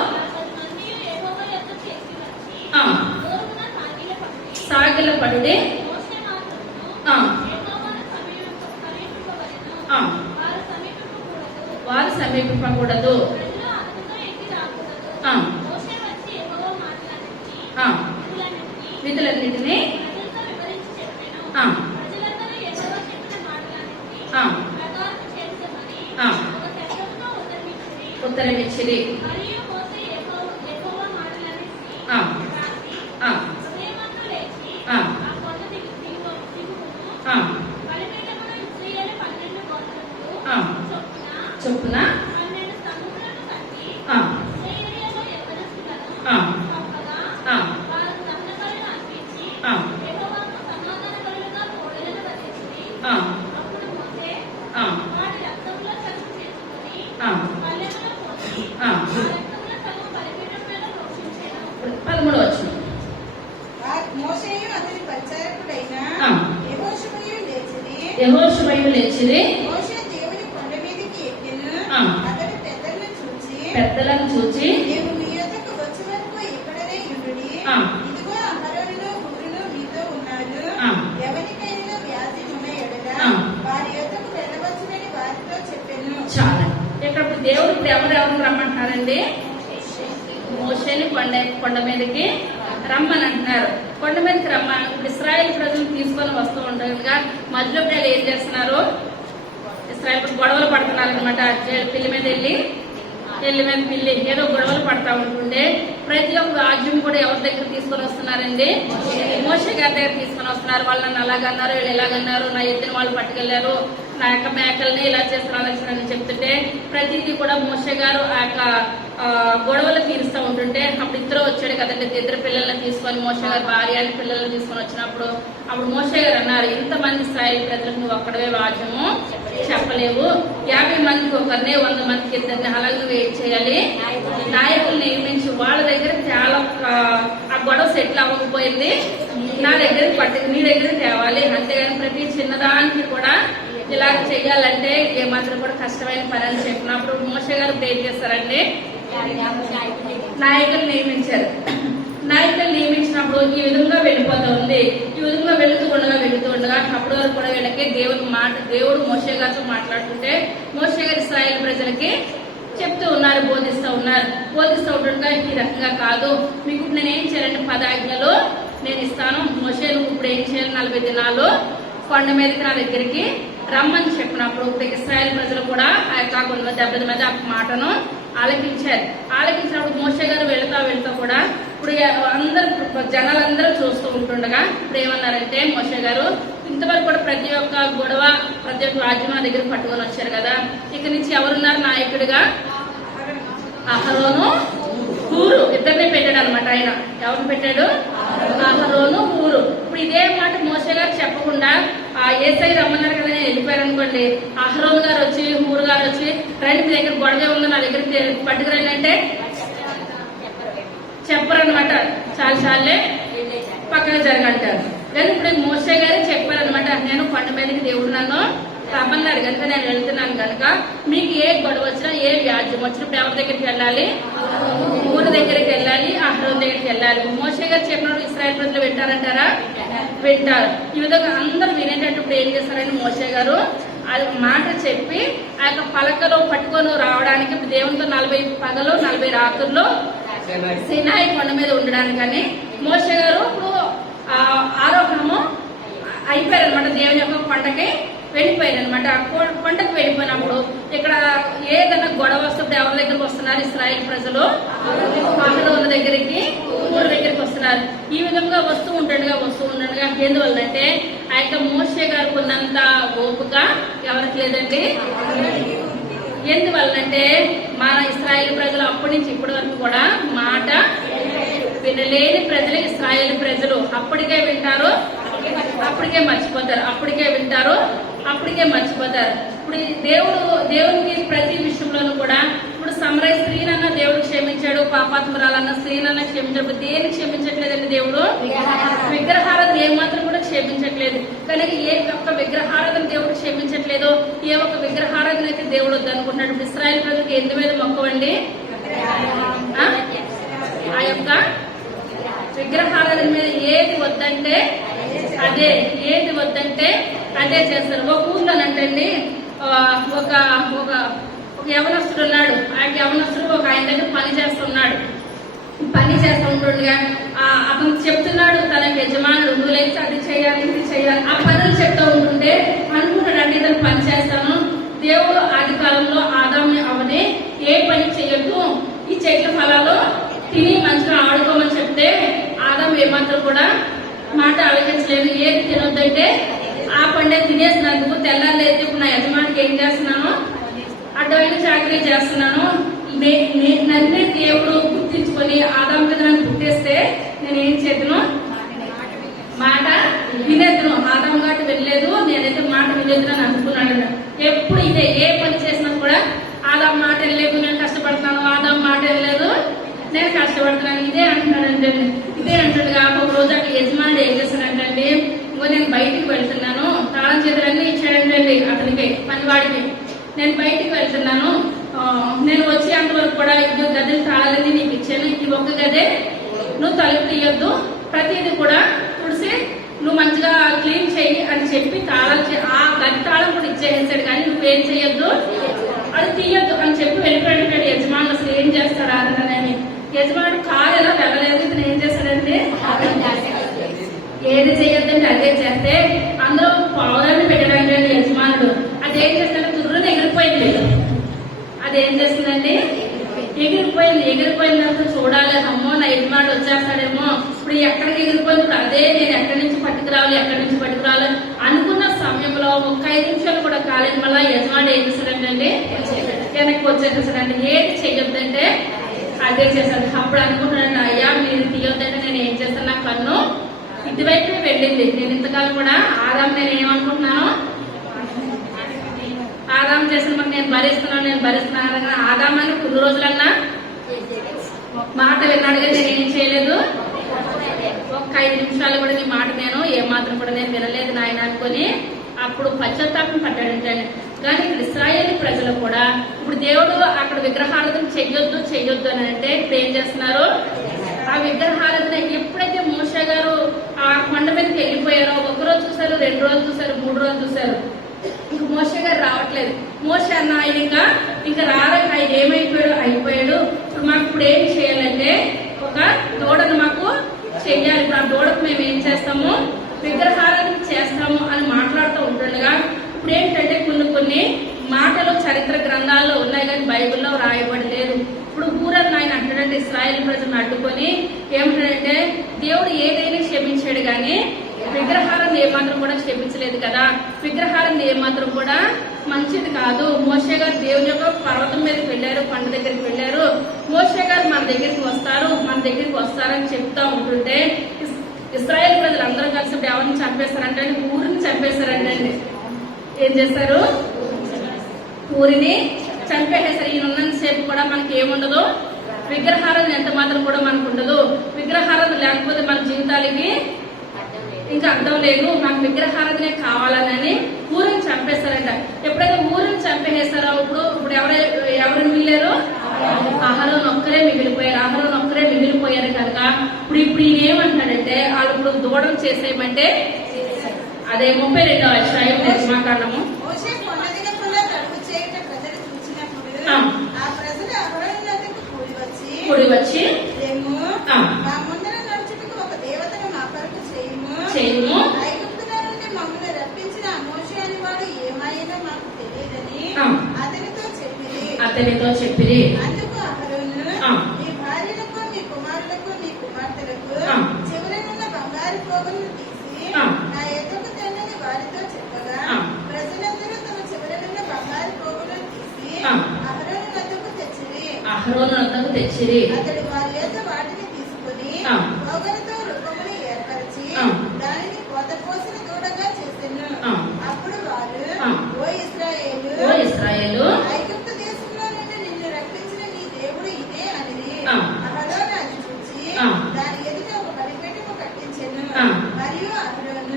సాగిలపడుడే వారు సమీపింపకూడదు. విధులన్నిటినీ ఉత్తరమిచ్చిరి. చొప్పున యెహోషువయు లేచిరి. పెద్దలను చూచి చాలా ఇక్కడ దేవుడు ఇప్పుడు ఎవరెవరు రమ్మంటున్నారండి? మోషేని కొండ మీదకి రమ్మని అంటున్నారు. కొండ మీదకి రమ్మ. ఇప్పుడు ఇశ్రాయేల్ ప్రజలు తీసుకొని వస్తూ ఉండగా మధ్యలో పిల్లలు ఏం చేస్తున్నారు? ఇశ్రాయేల్ గొడవలు పడుతున్నారు అనమాట. పిల్లి మీద పిల్లి ఏదో గొడవలు పడతా ఉంటుండే ప్రతి ఒక్క రాజ్యం కూడా ఎవరి దగ్గర తీసుకొని వస్తున్నారండి? మోషే గారి దగ్గర తీసుకొని వస్తున్నారు. వాళ్ళు నన్ను అలాగన్నారు, వీళ్ళు ఎలాగన్నారు, నా ఎద్దుని వాళ్ళు పట్టుకెళ్లారు, నా యొక్క మేకల్ని ఇలా చేస్తున్నారని చెప్తుంటే ప్రతిదీ కూడా మోషే గారు ఆ యొక్క గొడవలు తీరుస్తూ ఉంటుంటే అప్పుడు ఇద్దరు వచ్చాడు కదండి. ఇద్దరు పిల్లల్ని తీసుకొని మోషే గారు భార్య అని పిల్లల్ని తీసుకొని వచ్చినప్పుడు అప్పుడు మోషే గారు అన్నారు, ఇంతమంది ఇశ్రాయేలు ప్రజలకు నువ్వు ఒక్కడవే రాజ్యము చెప్పలేవు, 50 మందికి ఒకరిని 100 మందికి ఇద్దరిని అలాగే నువ్వు ఏం చేయాలి? నాయకులు నియమించి వాళ్ళ దగ్గర చాలా ఆ గొడవ సెటిల్ అవ్వకపోయింది నా దగ్గర నీ దగ్గర తేవాలి. అంతేగాని ప్రతి చిన్నదానికి కూడా ఇలా చెయ్యాలంటే ఏమాత్రం కూడా కష్టమైన పని అని చెప్పినప్పుడు మోషే గారు ఏం చేస్తారంటే నాయకులు నియమించారు. నాయకులు నియమించినప్పుడు ఈ విధంగా వెళ్ళిపోతూ ఉంది. ఈ విధంగా వెళుతూ ఉండగా అప్పటి వరకు కూడా వీళ్ళకి దేవుడు మోషే గారితో మాట్లాడుతుంటే మోషే గారు ఇశ్రాయేలు ప్రజలకి చెప్తూ ఉన్నారు, బోధిస్తూ ఉండగా ఈ రకంగా కాదు, మీకు నేనేం చేయాలంటే 10 ఆజ్ఞలు నేను ఇస్తాను. మోషే నువ్వు ఇప్పుడు ఏం చేయాలి? 40 దినాలు కొండ మీదకి నా దగ్గరికి రమ్మని చెప్పినప్పుడు ఇప్పుడు ఇశ్రాయేల్ ప్రజలు కూడా ఆ యొక్క 70 మంది ఆ మాటను ఆలకించినప్పుడు మోషే గారు వెళ్తా కూడా ఇప్పుడు జనాలందరూ చూస్తూ ఉంటుండగా ఇప్పుడు ఏమన్నారంటే మోషే గారు ఇంతవరకు కూడా ప్రతి ఒక్క గొడవ ప్రతి ఒక్క రాజ్యం నా దగ్గర పట్టుకొని వచ్చారు కదా, ఇక నుంచి ఎవరున్నారు నాయకుడిగా? అహరోను హూరు ఇద్దరిని పెట్టాడు అనమాట. ఆయన ఎవరిని పెట్టాడు? అహరోను హూరు. ఇప్పుడు ఇదే మాట మోషే గారు చెప్పకుండా ఏసై రమ్మన్నారు కదా నేను వెళ్ళిపోయారు అనుకోండి, అహరోను గారు వచ్చి హూరు గారు వచ్చి రండి మీ దగ్గర గొడవ ఉందో నా దగ్గర పట్టుకురండి అంటే చెప్పరు అనమాట. చాలే పక్కన జరగంటారు. కానీ ఇప్పుడు మోషే గారు చెప్పారనమాట, నేను కొండ మీదకి దేవుడు నన్ను రమ్మన్నాడు కనుక నేను వెళ్తున్నాను కనుక మీకు ఏ గొడవ వచ్చినా ఏ వ్యాజ్యం వచ్చినప్పుడు ఎవరి దగ్గరికి వెళ్ళాలి? ఊరి దగ్గరికి వెళ్ళాలి, అహరోను దగ్గరికి వెళ్ళాలి. మోషే గారు చెప్పినప్పుడు ఇశ్రాయేల్ ప్రజలు వింటారంటారా? వింటారు. ఈ విధంగా అందరూ వినేటప్పుడు ఏం చేస్తారంటే మోషే గారు అది మాట చెప్పి ఆ యొక్క పలకలో పట్టుకొని రావడానికి దేవునితో 40 పగలు 40 రాత్రులు సినాయి కొండ మీద ఉండడానికని మోషే గారు ఇప్పుడు ఆరోహణము అయిపోయారనమాట. దేవుని యొక్క కొండకి వెళ్ళిపోయారనమాట. కొండకు వెళ్ళిపోయినప్పుడు ఇక్కడ ఏదైనా గొడవ వస్తున్నప్పుడు ఎవరి దగ్గరకు వస్తున్నారు? ఇశ్రాయేల్ ప్రజలు అహరోను దగ్గరికి ఊరు దగ్గరికి వస్తున్నారు. ఈ విధంగా వస్తూ ఉండగా ఎందువల్లంటే ఆ యొక్క మోషే గారికి ఉన్నంత ఓపిక ఎవరికి లేదండి. ఎందువల్లంటే మన ఇశ్రాయేల్ ప్రజలు అప్పటి నుంచి ఇప్పటి వరకు కూడా మాట వినలేని ప్రజలు ఇశ్రాయేల్ ప్రజలు. అప్పటికే వింటారు, అప్పటికే మర్చిపోతారు, అప్పటికే వింటారు, అప్పటికే మర్చిపోతారు. ఇప్పుడు దేవునికి ప్రతి విషయంలోనూ కూడా ఇప్పుడు సమరయ స్త్రీనన్నా దేవుడు క్షమించాడు, పాపాత్మరాలన్న స్త్రీనన్నా క్షమించాడు. దేని క్షమించట్లేదండి దేవుడు? విగ్రహారాధన ఏమాత్రం కూడా క్షమించట్లేదు. కనుక ఏ ఒక్క విగ్రహారాధన దేవుడు క్షమించట్లేదు, ఏ ఒక్క విగ్రహారాధన అయితే దేవుడు వద్దనుకుంటున్నాడు. ఇశ్రాయేల్ ప్రజలకు ఎందు మీద మొక్కవండి? ఆ యొక్క విగ్రహారాధన మీద ఏది వద్దంటే అదే చేస్తారు. ఒక ఊర్లోనంటండి ఒక యవనస్తుడు ఉన్నాడు. ఆ యవనస్తుడు ఒక ఆయన దగ్గర పని చేస్తూ ఉంటుండగా అతను చెప్తున్నాడు తన యజమానుడు, నువ్వు లేచి అది చేయాలి ఇది చేయాలి ఆ పనులు చెప్తూ ఉంటుంటే అనుకుంటాడంటే ఇతను పని చేస్తాను. దేవుడు ఆది కాలంలో ఆదాముని అవని ఏ పని చేయొద్దు, ఈ చెట్ల ఫలాలు తిని మంచిగా ఆడుకోమని చెప్తే ఆదాము ఏమాత్రం కూడా మాట ఆలోచించలేదు. ఏది తినొద్దంటే ఆ పండే తినేసినందుకు తెల్లారైతే ఇప్పుడు నా యజమానికి ఏం చేస్తున్నాను? అడ్డమైన చాకరీ చేస్తున్నాను. నన్నే దేవుడు గుర్తించుకొని ఆదాము మీద నన్ను గుర్తిస్తే నేను ఏం చేతును? మాట వినేద్దును. ఆదాము కాబట్టి వెళ్ళలేదు, నేనైతే మాట వినేద్దును అని అనుకున్నాడు. ఎప్పుడు ఇదే ఏ పని చేసినా కూడా ఆదాము మాట వెళ్ళలేదు, నేను కష్టపడుతున్నాను, ఆదాము మాట వెళ్ళలేదు, నేను కష్టపడుతున్నాను, ఇదే అంటున్నాడంటే. ఇదే అంటాడుగా ఒక రోజు అక్కడ యజమానుడు ఏం చేస్తాడంటే, ఇంకో నేను బయటికి వెళ్తున్నాను, తాళం చేతులన్నీ ఇచ్చాడంటండి అతనికి పనివాడికి. నేను బయటికి వెళ్తున్నాను, నేను వచ్చేంతవరకు కూడా 2 గదులు తాళాలని నీకు ఇచ్చాను, ఇది ఒక గదే, నువ్వు తలుపు తీయొద్దు, ప్రతిదీ కూడా తుడిసి నువ్వు మంచిగా క్లీన్ చెయ్యి అని చెప్పి తాళాలు ఆ గది తాళం కూడా ఇచ్చేసాడు. కానీ నువ్వేం చెయ్యొద్దు, అది తీయొద్దు అని చెప్పి వెళ్ళిపోయాడు యజమానులు. అసలు ఏం చేస్తాడు ఆనందని? యజమానుడు కారు ఎలా వెళ్ళలేదు, ఇతను ఏం చేశాడంటే చేయొద్దంటే అదే చేస్తే అందులో పౌరాన్ని పెట్టడానికి యజమానుడు అదేం చేస్తుంటే తుర్రుని ఎగిరిపోయింది. అదేం చేస్తుందండి, ఎగిరిపోయిన తర్వాత చూడాలి, అమ్మో నా యజమానుడు వచ్చేస్తాడేమో, ఇప్పుడు ఎక్కడికి ఎగిరిపోయింది, ఇప్పుడు అదే నేను ఎక్కడి నుంచి పట్టుకురావాలి అనుకున్న సమయంలో ఒక 5 నిమిషాలు కూడా కాలేదు. మళ్ళీ యజమానుడు ఏం చేశాడంటే వెనక్కి వచ్చేసేసాడంటే ఏది చెయ్యొద్దంటే అదే చేశాడు. అప్పుడు అనుకుంటున్నాడు, అయ్యా మీరు తీయొద్దంటే నేను ఏం చేస్తాను, నా కన్ను ఇటువైపు వెళ్ళింది. నేను ఇంతకాలం కూడా ఆదాం నేను ఏమనుకుంటున్నాను, ఆదాం చేసిన మాకు నేను భరిస్తున్నాను ఆదామని కొన్ని రోజులన్నా మాట విన్నాడు కానీ నేను ఏం చేయలేదు. ఒక 5 నిమిషాలు కూడా నీ మాట నేను ఏమాత్రం కూడా నేను వినలేదు నాయన అనుకొని అప్పుడు పశ్చాత్తాపం పడ్డాడంటే. కానీ ఇక్కడ ఇశ్రాయేలు ప్రజలు కూడా ఇప్పుడు దేవుడు అక్కడ విగ్రహారాధన చెయ్యొద్దు అని అంటే ఇప్పుడు ఏం చేస్తున్నారు, ఆ విగ్రహారాధన ఎప్పుడైతే మోషే గారు ఆ కొండ మీదకి వెళ్ళిపోయారో 1 రోజు చూసారు, 2 రోజులు చూసారు, 3 రోజులు చూసారు, ఇంక మోషే గారు రావట్లేదు. మోషే అన్న ఆయన ఇంకా రాలేక ఆయన అయిపోయాడు. ఇప్పుడు మాకు ఇప్పుడు ఏం చేయాలంటే ఒక దూడను మాకు చెయ్యాలి. ఇప్పుడు ఆ దూడకు మేము ఏం చేస్తాము, విగ్రహారాధన చేస్తాము అని మాట్లాడుతూ ఉంటుండగా ఇప్పుడు ఏంటంటే కొన్ని మాటలు చరిత్ర గ్రంథాల్లో ఉన్నాయి కానీ బైబిల్లో రాయబడి లేదు. ఇప్పుడు ఊరన్న ఆయన అంటాడంటే ఇశ్రాయేలు ప్రజలను అడ్డుకొని ఏమంటాడంటే దేవుడు ఏదైనా క్షమించాడు కానీ విగ్రహాలను ఏమాత్రం కూడా క్షమించలేదు కదా, విగ్రహాలను ఏమాత్రం కూడా మంచిది కాదు. మోషే గారు దేవుని యొక్క పర్వతం మీదకి వెళ్ళారు, కొండ దగ్గరికి వెళ్ళారు, మోషే గారు మన దగ్గరికి వస్తారని చెప్తా ఉంటుంటే ఇశ్రాయేల్ ప్రజలు అందరూ కలిసి ఎవరిని చంపేస్తారంటే ఊరిని చంపేస్తారంటే ఏం చేస్తారు, ఊరిని చంపేసేసారు. ఈయన ఉన్నంతసేపు కూడా మనకి ఏముండదు, విగ్రహారాధన ఎంత మాత్రం కూడా మనకు ఉండదు. విగ్రహారాధన లేకపోతే మన జీవితాలకి ఇంకా అర్థం లేదు, మాకు విగ్రహారాధనే కావాలని ఊరిని చంపేస్తారంట. ఎప్పుడైతే ఊరిని చంపేస్తారో ఇప్పుడు ఎవరు మిగిలారు, అహరోను ఒక్కరే మిగిలిపోయారు కనుక ఇప్పుడు ఈయన ఏమంటాడంటే వాళ్ళు ఇప్పుడు దూడం చేసేయమంటే అదే 32వ అధ్యాయం నిర్మాకాండము కూడి వచ్చి చేయము అతనితో చెప్పిరి. అహరోను వద్దకు తెచ్చిరి. అతడు వారి యొక్క వాటిని తీసుకుని పొగలతో రూపమును ఏర్పరిచి దానిని పోసిన దూడగా చేసెను. అప్పుడు వారు, ఓ ఇశ్రాయేలు, ఐగుప్తు దేశంలో నుండి నిన్ను రక్షించిన నీ దేవుడు ఇదే అనిరి. అహరోను అది చూచి దాని ఎదుట ఒక బలిపీఠము కట్టించెను. మరియు అహరోను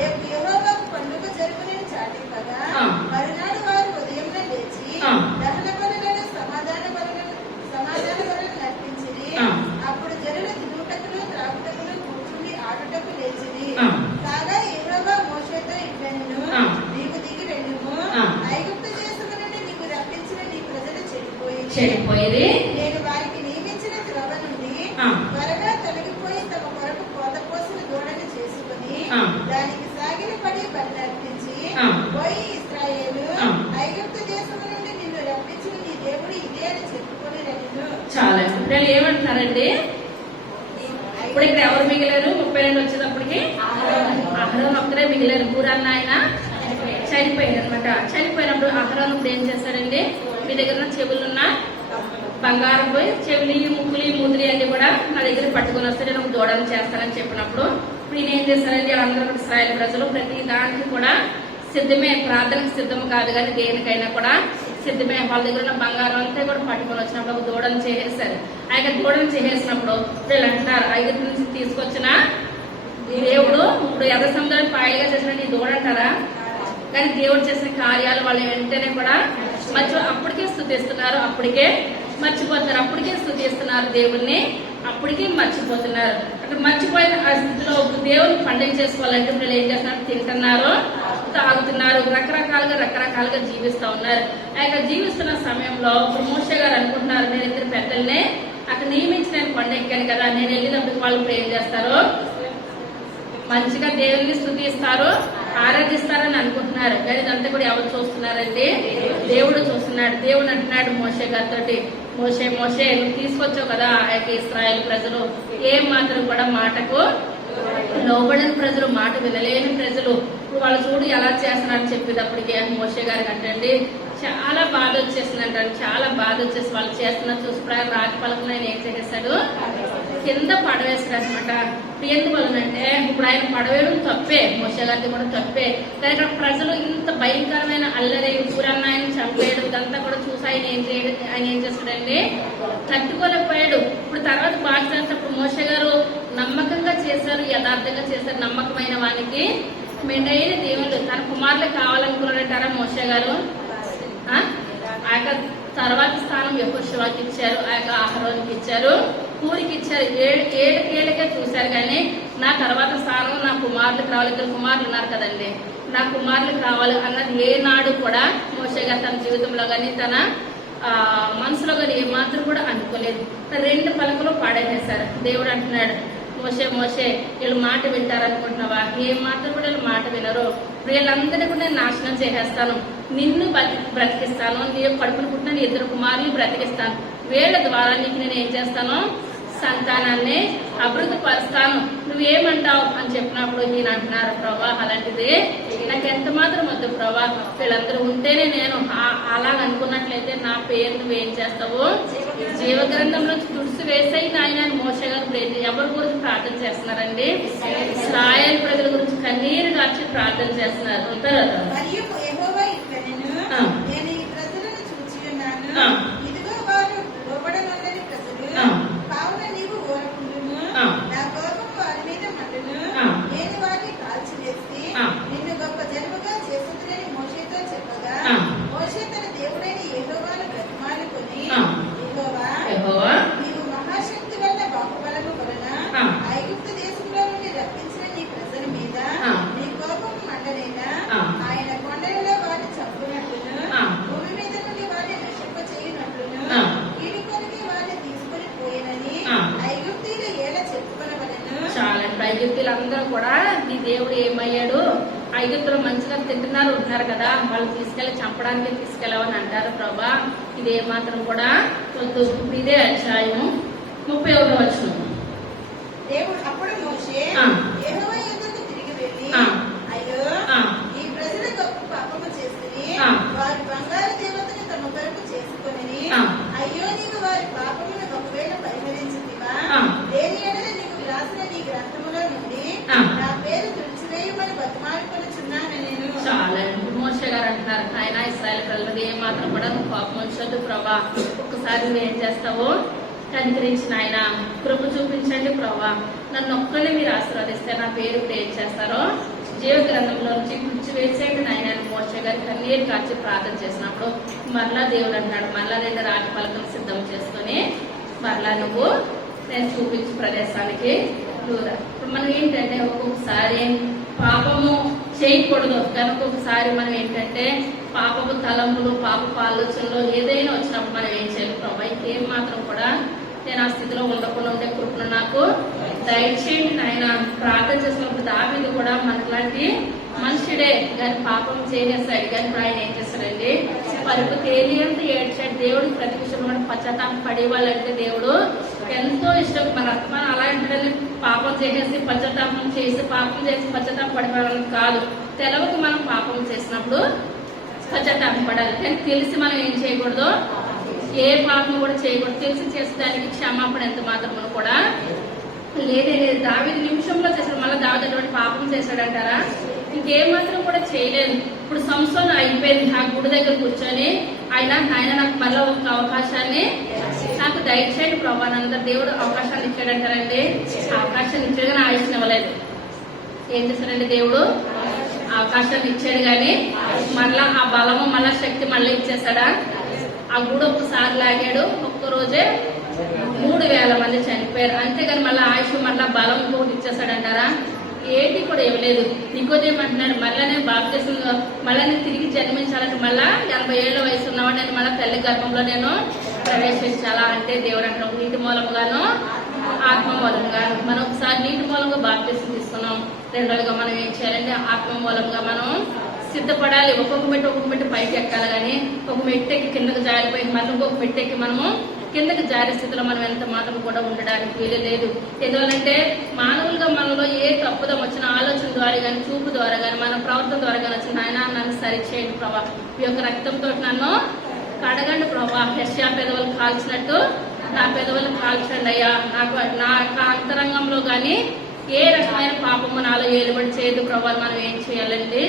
రేపు యెహోవాకు పండుగ జరుగునని చాటింపగా మరునాడు వారు ఉదయంలో లేచి దహన బలులను సమాధాన బలులను నర్పించిరి. అప్పుడు జనులు తినుటకును త్రాగుటకును కూర్చుని ఆడుటకు లేచిరి. కాగా యెహోవా మోషేతో ఇట్లనెను, నీకు దిగి వెళ్ళుము, ఐగుప్తు దేశము నుండి నీకు రప్పించిన నీ ప్రజలు చెడిపోయిరి. నేను వారికి నియమించిన త్రోవ నుండి త్వరగా తొలగిపోయి తమ కొరకు పోతపోసిన దూడను చేసుకుని దానికి సాగిన పడి బలి అర్పించి, పోయి ఇశ్రాయేలు, ఐగుప్తు దేశము నుండి నిన్ను రప్పించిన నీ దేవుడు ఇదే అని చెప్పుకొని రనిను. చాలా ఇప్పుడు ఏమంటున్నారండి, ఇప్పుడు ఇక్కడ ఎవరు మిగిలారు, 32 వచ్చేటప్పటికి అహరోను ఒక్కరే మిగిలారు. ఊరన్న ఆయన చనిపోయారు అనమాట. చనిపోయినప్పుడు అహరోను ఇప్పుడు ఏం చేస్తారండి, మీ దగ్గర చెవులున్న బంగారం పోయి చెవులు ముక్కులు ముదిరి అన్ని కూడా నా దగ్గర పట్టుకొని వస్తే నేను దూడని చేస్తానని చెప్పినప్పుడు ఇప్పుడు ఈయన ఏం చేస్తారండి, అందరూ ఇశ్రాయేలు ప్రజలు ప్రతి దానికి కూడా సిద్ధమే, ప్రార్థనకు సిద్ధం కాదు కానీ దేనికైనా కూడా సిద్ధమే. వాళ్ళ దగ్గర ఉన్న బంగారం అంతా కూడా పట్టుకొని వచ్చినప్పుడు దూడను చేసేసారు. ఆ యొక్క దూడను చేసేసినప్పుడు వీళ్ళు అంటున్నారు, ఐగుప్తు నుంచి తీసుకొచ్చిన దేవుడు ఇప్పుడు ఎర్ర సముద్రాన్ని పాయలుగా చేసిన నీ దూడ అంటారా, కానీ దేవుడు చేసిన కార్యాలు వాళ్ళు వెంటనే కూడా అప్పటికే స్తుతిస్తున్నారు, అప్పటికే మర్చిపోతున్నారు, అప్పటికే స్తుతిస్తున్నారు దేవుణ్ణి, అప్పటికే మర్చిపోతున్నారు. అక్కడ మర్చిపోయిన ఆ స్థితిలో దేవుని పండుగ చేసుకోవాలంటే వీళ్ళు ఏం చేస్తున్నారు, తింటున్నారు, తాగుతున్నారు, రకరకాలుగా జీవిస్తూ ఉన్నారు. ఆ యొక్క జీవిస్తున్న సమయంలో మోషే గారు అనుకుంటున్నారు, నేను ఇద్దరు పెద్దల్నే అక్కడ నియమించి నేను కొండ ఎక్కాను కదా, నేను వెళ్ళినప్పుడు వాళ్ళు ఇప్పుడు ఏం చేస్తారు, మంచిగా దేవుని స్తుతిస్తారు, ఆరాధిస్తారని అనుకుంటున్నారు. కానీ ఇదంతా కూడా ఎవరు చూస్తున్నారండి? దేవుడు చూస్తున్నాడు. దేవుడు అంటున్నాడు మోషే గారితో, మోషే మోషే నువ్వు తీసుకొచ్చావు కదా ఆ యొక్క ఇశ్రాయేలు ప్రజలు ఏం మాత్రం కూడా మాటకు లోబడిన ప్రజలు, మాట వినలేని ప్రజలు. ఇప్పుడు వాళ్ళు చూడు ఎలా చేస్తున్నారని చెప్పేటప్పటికి మోషే గారికి అంటే చాలా బాధ వచ్చేసిందంట. చాలా బాధ వచ్చేసి వాళ్ళు చేస్తున్నా చూసి రాతి పలకను ఆయన ఏం చేసేస్తాడు, కింద పడవేస్తాడు అనమాట. ఎందువలనంటే ఇప్పుడు ఆయన పడవేయడం తప్పే, మోషే గారికి కూడా తప్పే. కానీ ఇక్కడ ప్రజలు ఇంత భయంకరమైన అల్లరి ఊరన్న ఆయన చంపేయడం ఇదంతా కూడా చూసి ఆయన ఏం చేస్తాడండి, తట్టుకోలేకపోయాడు. ఇప్పుడు తర్వాత బాగా చేసేటప్పుడు మోషే గారు నమ్మకంగా చేశారు, యథార్థంగా చేశారు. నమ్మకమైన వానికి మెండైన దేవుడు తన కుమారులు కావాలనుకున్నాడంటారా మోషే గారు? ఆ యొక్క తర్వాత స్థానం యెహోషువకి ఇచ్చారు, ఆ యొక్క అహరోనుకి ఇచ్చారు, ఊరికి ఇచ్చారు. ఏళ్ళకే చూశారు. కానీ నా తర్వాత స్థానం నా కుమారులకు రావాలి. ఇద్దరు కుమారులు ఉన్నారు కదండి, నా కుమారులకు రావాలి అన్నది ఏనాడు కూడా మోషే గారు తన జీవితంలో కానీ తన మనసులో కానీ ఏమాత్రం కూడా అనుకోలేదు. 2 పలకలు పాడేసేశారు. దేవుడు అంటున్నాడు మోషే మోషే వీళ్ళు మాట వింటారనుకుంటున్నావా? ఏ మాత్రం కూడా వీళ్ళు మాట వినరు. వీళ్ళందరినీ కూడా నేను నాశనం చేసేస్తాను, నిన్ను బ్రతికిస్తాను, నీ కడుపును పుట్టిన నీ 2 కుమారులు బ్రతికిస్తాను. వీళ్ళ ద్వారా నీకు నేను ఏం చేస్తాను, సంతానాన్ని అభివృద్ధి పరుస్తాను, నువ్వేమంటావు అని చెప్పినప్పుడు ఈయన అంటున్నారు ప్రభా అలాంటిది నాకు ఎంత మాత్రం వద్దు ప్రభా, వీళ్ళందరూ ఉంటేనే నేను అలా అనుకున్నట్లయితే నా పేరు నువ్వేం చేస్తావు, జీవగ్రంథంలో తుడిసి వేసాయి నాయన. మోషే గారు ఎవరి గురించి ప్రార్థన చేస్తున్నారండి? ఇశ్రాయేలు ప్రజల గురించి కన్నీరు గార్చి ప్రార్థన చేస్తున్నారు. ఉంటారు నిన్ను గొప్ప జన్మగా చేస్తుందని మోషేతో చెప్పగా మోషే తన దేవుడైన యెహోవాను బ్రతిమాలుకొని యెహోవా నీవు మహాశక్తి వల్ల బాహుబలము వలన ఐగుప్తు దేశంలో నుండి రప్పించిన నీ ప్రజల మీద నీ కోపం మండలేదా? ఆయన కొండలలో వారిని చంపునట్లును భూమి మీద నుండి వారిని నశింప చేయునట్లును కీడుకొనికి వారిని తీసుకుని పోయినని ఐగుప్తీయులు ఎలా చెప్పుకొనవలెను? చాలా ఐగుప్తీయులందరూ కూడా ఈ దేవుడు ఏమయ్యాడు, ఐగుప్తులు మంచిగా తింటున్నారు ఉంటున్నారు కదా, వాళ్ళు తీసుకెళ్లి చంపడానికి తీసుకెళ్ళవని అంటారు ప్రభా. ఇది ఏమాత్రం కూడా ఇదే అధ్యాయం 31వ వచనం. దేవుడు అప్పుడు మోషే యెహోవా యొద్దకు తిరిగి వెళ్ళి అయ్యో ఈ ప్రజలు గొప్ప పాపము చేసిరి, వారి బంగారు దేవతను తమ కొరకు చేసుకొని అయ్యో నీకు వారి పాపమును ఒకవేళ పరిహరించుతివా, దేని ఎడల నీకు రాసిన నీ గ్రంథములో నుండి నా పేరు తుడిచివేయమని బతిమాలుకొనుచున్నాను నేను. చాలా మోషే గారు అంటున్నారు ఆయన ఇశ్రాయేలు ప్రజలు ఏమాత్రం కూడా నువ్వు పాపం ఉంచొద్దు ప్రభా, ఒక్కసారి నువ్వేం చేస్తావో కనికరించిన ఆయన కృప చూపించండి ప్రభా, నన్ను ఒక్కరిని మీరు ఆశీర్వదిస్తే నా పేరు ఏం చేస్తారో జీవ గ్రంథంలో నుంచి గుర్చి వేసేయండి నాయన. మోషే గారి కన్నీరు కార్చి ప్రార్థన చేసినప్పుడు మరలా దేవుడు అంటాడు మరలా 2 రాగి పలకలు సిద్ధం చేసుకుని మరలా నువ్వు నేను చూపించే ప్రదేశానికి దూరా. ఇప్పుడు మనం ఏంటంటే ఒక్కొక్కసారి పాపము చేయకూడదు, కనుక ఒకసారి మనం ఏంటంటే పాపపు తలంపులు పాపపు ఆలోచనలు ఏదైనా వచ్చినప్పుడు మనం ఏం చేయాలి ప్రభా, ఇంకేం మాత్రం కూడా నేను ఆ స్థితిలో ఉండకుండా ఉండే కృపను నాకు దయచేయండి నాయన. ప్రార్థన చేసినప్పుడు దావీదు కూడా మనలాంటి మనుషుడే, కానీ పాపం చేసేస్తాడు. కానీ ఆయన ఏం చేస్తాడండి, పరుపు తేలియంత ఏడ్చాడు. దేవుడు ప్రతి విషయంలో మనం పశ్చాత్తాపం పడేవాళ్ళంటే దేవుడు ఎంతో ఇష్టం. మన అలా అంటే పాపం చేసేసి పశ్చాత్తాపం చేసి పాపం చేసి పశ్చాత్తాపం పడిపోవాలని కాదు, తెలవకు మనం పాపం చేసినప్పుడు పశ్చాత్తాపం పడాలి. కానీ తెలిసి మనం ఏం చేయకూడదు, ఏ పాపం కూడా చేయకూడదు. తెలిసి చేసేదానికి క్షమాపణ ఎంత మాత్రం కూడా లేదే లేదు. దావీదు నిమిషంలో చేశాడు, మళ్ళీ దావీదు పాపం చేశాడంటారా? ఇంకేమాత్రం కూడా చేయలేదు. ఇప్పుడు సంసోను అయిపోయింది, ఆ గుడి దగ్గర కూర్చొని ఆయన నాకు మళ్ళీ ఒక అవకాశాన్ని నాకు దయచేయండి ప్రభా, అందరు దేవుడు అవకాశాన్ని ఇచ్చాడంటారండి. అవకాశాన్ని ఇచ్చాడు కానీ ఆయుష్ని ఇవ్వలేదు. ఏం చేశాడండి దేవుడు, అవకాశాన్ని ఇచ్చాడు కానీ మళ్ళా ఆ బలము మళ్ళా శక్తి మళ్ళీ ఇచ్చేసాడా? ఆ గుడి ఒక్కసారి లాగాడు, ఒక్కరోజే 3000 మంది చనిపోయారు. అంతేగాని మళ్ళీ ఆయుష్ మళ్ళా బలం ఇంకొకటి ఇచ్చేసాడంటారా? ఏంటి కూడా ఇవ్వలేదు. నికోదేము అంటున్నాడు మళ్ళీ నేను బాప్తిసం మళ్ళీ నేను తిరిగి జన్మించాలంటే మళ్ళా 80 ఏళ్ల వయసు ఉన్నవాడు నేను మళ్ళీ తల్లి గర్భంలో నేను ప్రవేశించాలా అంటే దేవుడు అంటున్నాం నీటి మూలంగాను ఆత్మ మూలంగాను. మనం ఒకసారి నీటి మూలంగా బాప్తిసం తీసుకున్నాం, రెండోదిగా మనం ఏం చేయాలంటే ఆత్మ మూలంగా మనం సిద్ధపడాలి. ఒక్కొక్క మెట్టు పైకి ఎక్కాలి, కానీ ఒక మెట్టు ఎక్కి కిందకి జారిపోయి మళ్ళీ ఇంకొక మెట్టు ఎక్కి మనము కిందకి జారే స్థితిలో మనం ఎంత మాత్రం కూడా ఉండడానికి వీలు లేదు. ఎందువల్లంటే మానవులుగా మనలో ఏ తప్పుదం వచ్చిన ఆలోచన ద్వారా కానీ, చూపు ద్వారా కానీ, మన ప్రవర్తన ద్వారా కానీ వచ్చిన ఆయన నన్ను సరిచేయండి ప్రభా, ఈ యొక్క రక్తంతో నన్ను కడగండి ప్రభా. యెషయా పెదవులు కాల్చినట్టు నా పెదవులు కాల్చండి అయ్యా. నా అంతరంగంలో కానీ ఏ రకమైన పాపము నాలో ఏలుబడి చేయదు ప్రభా. మనం ఏం చేయాలండి?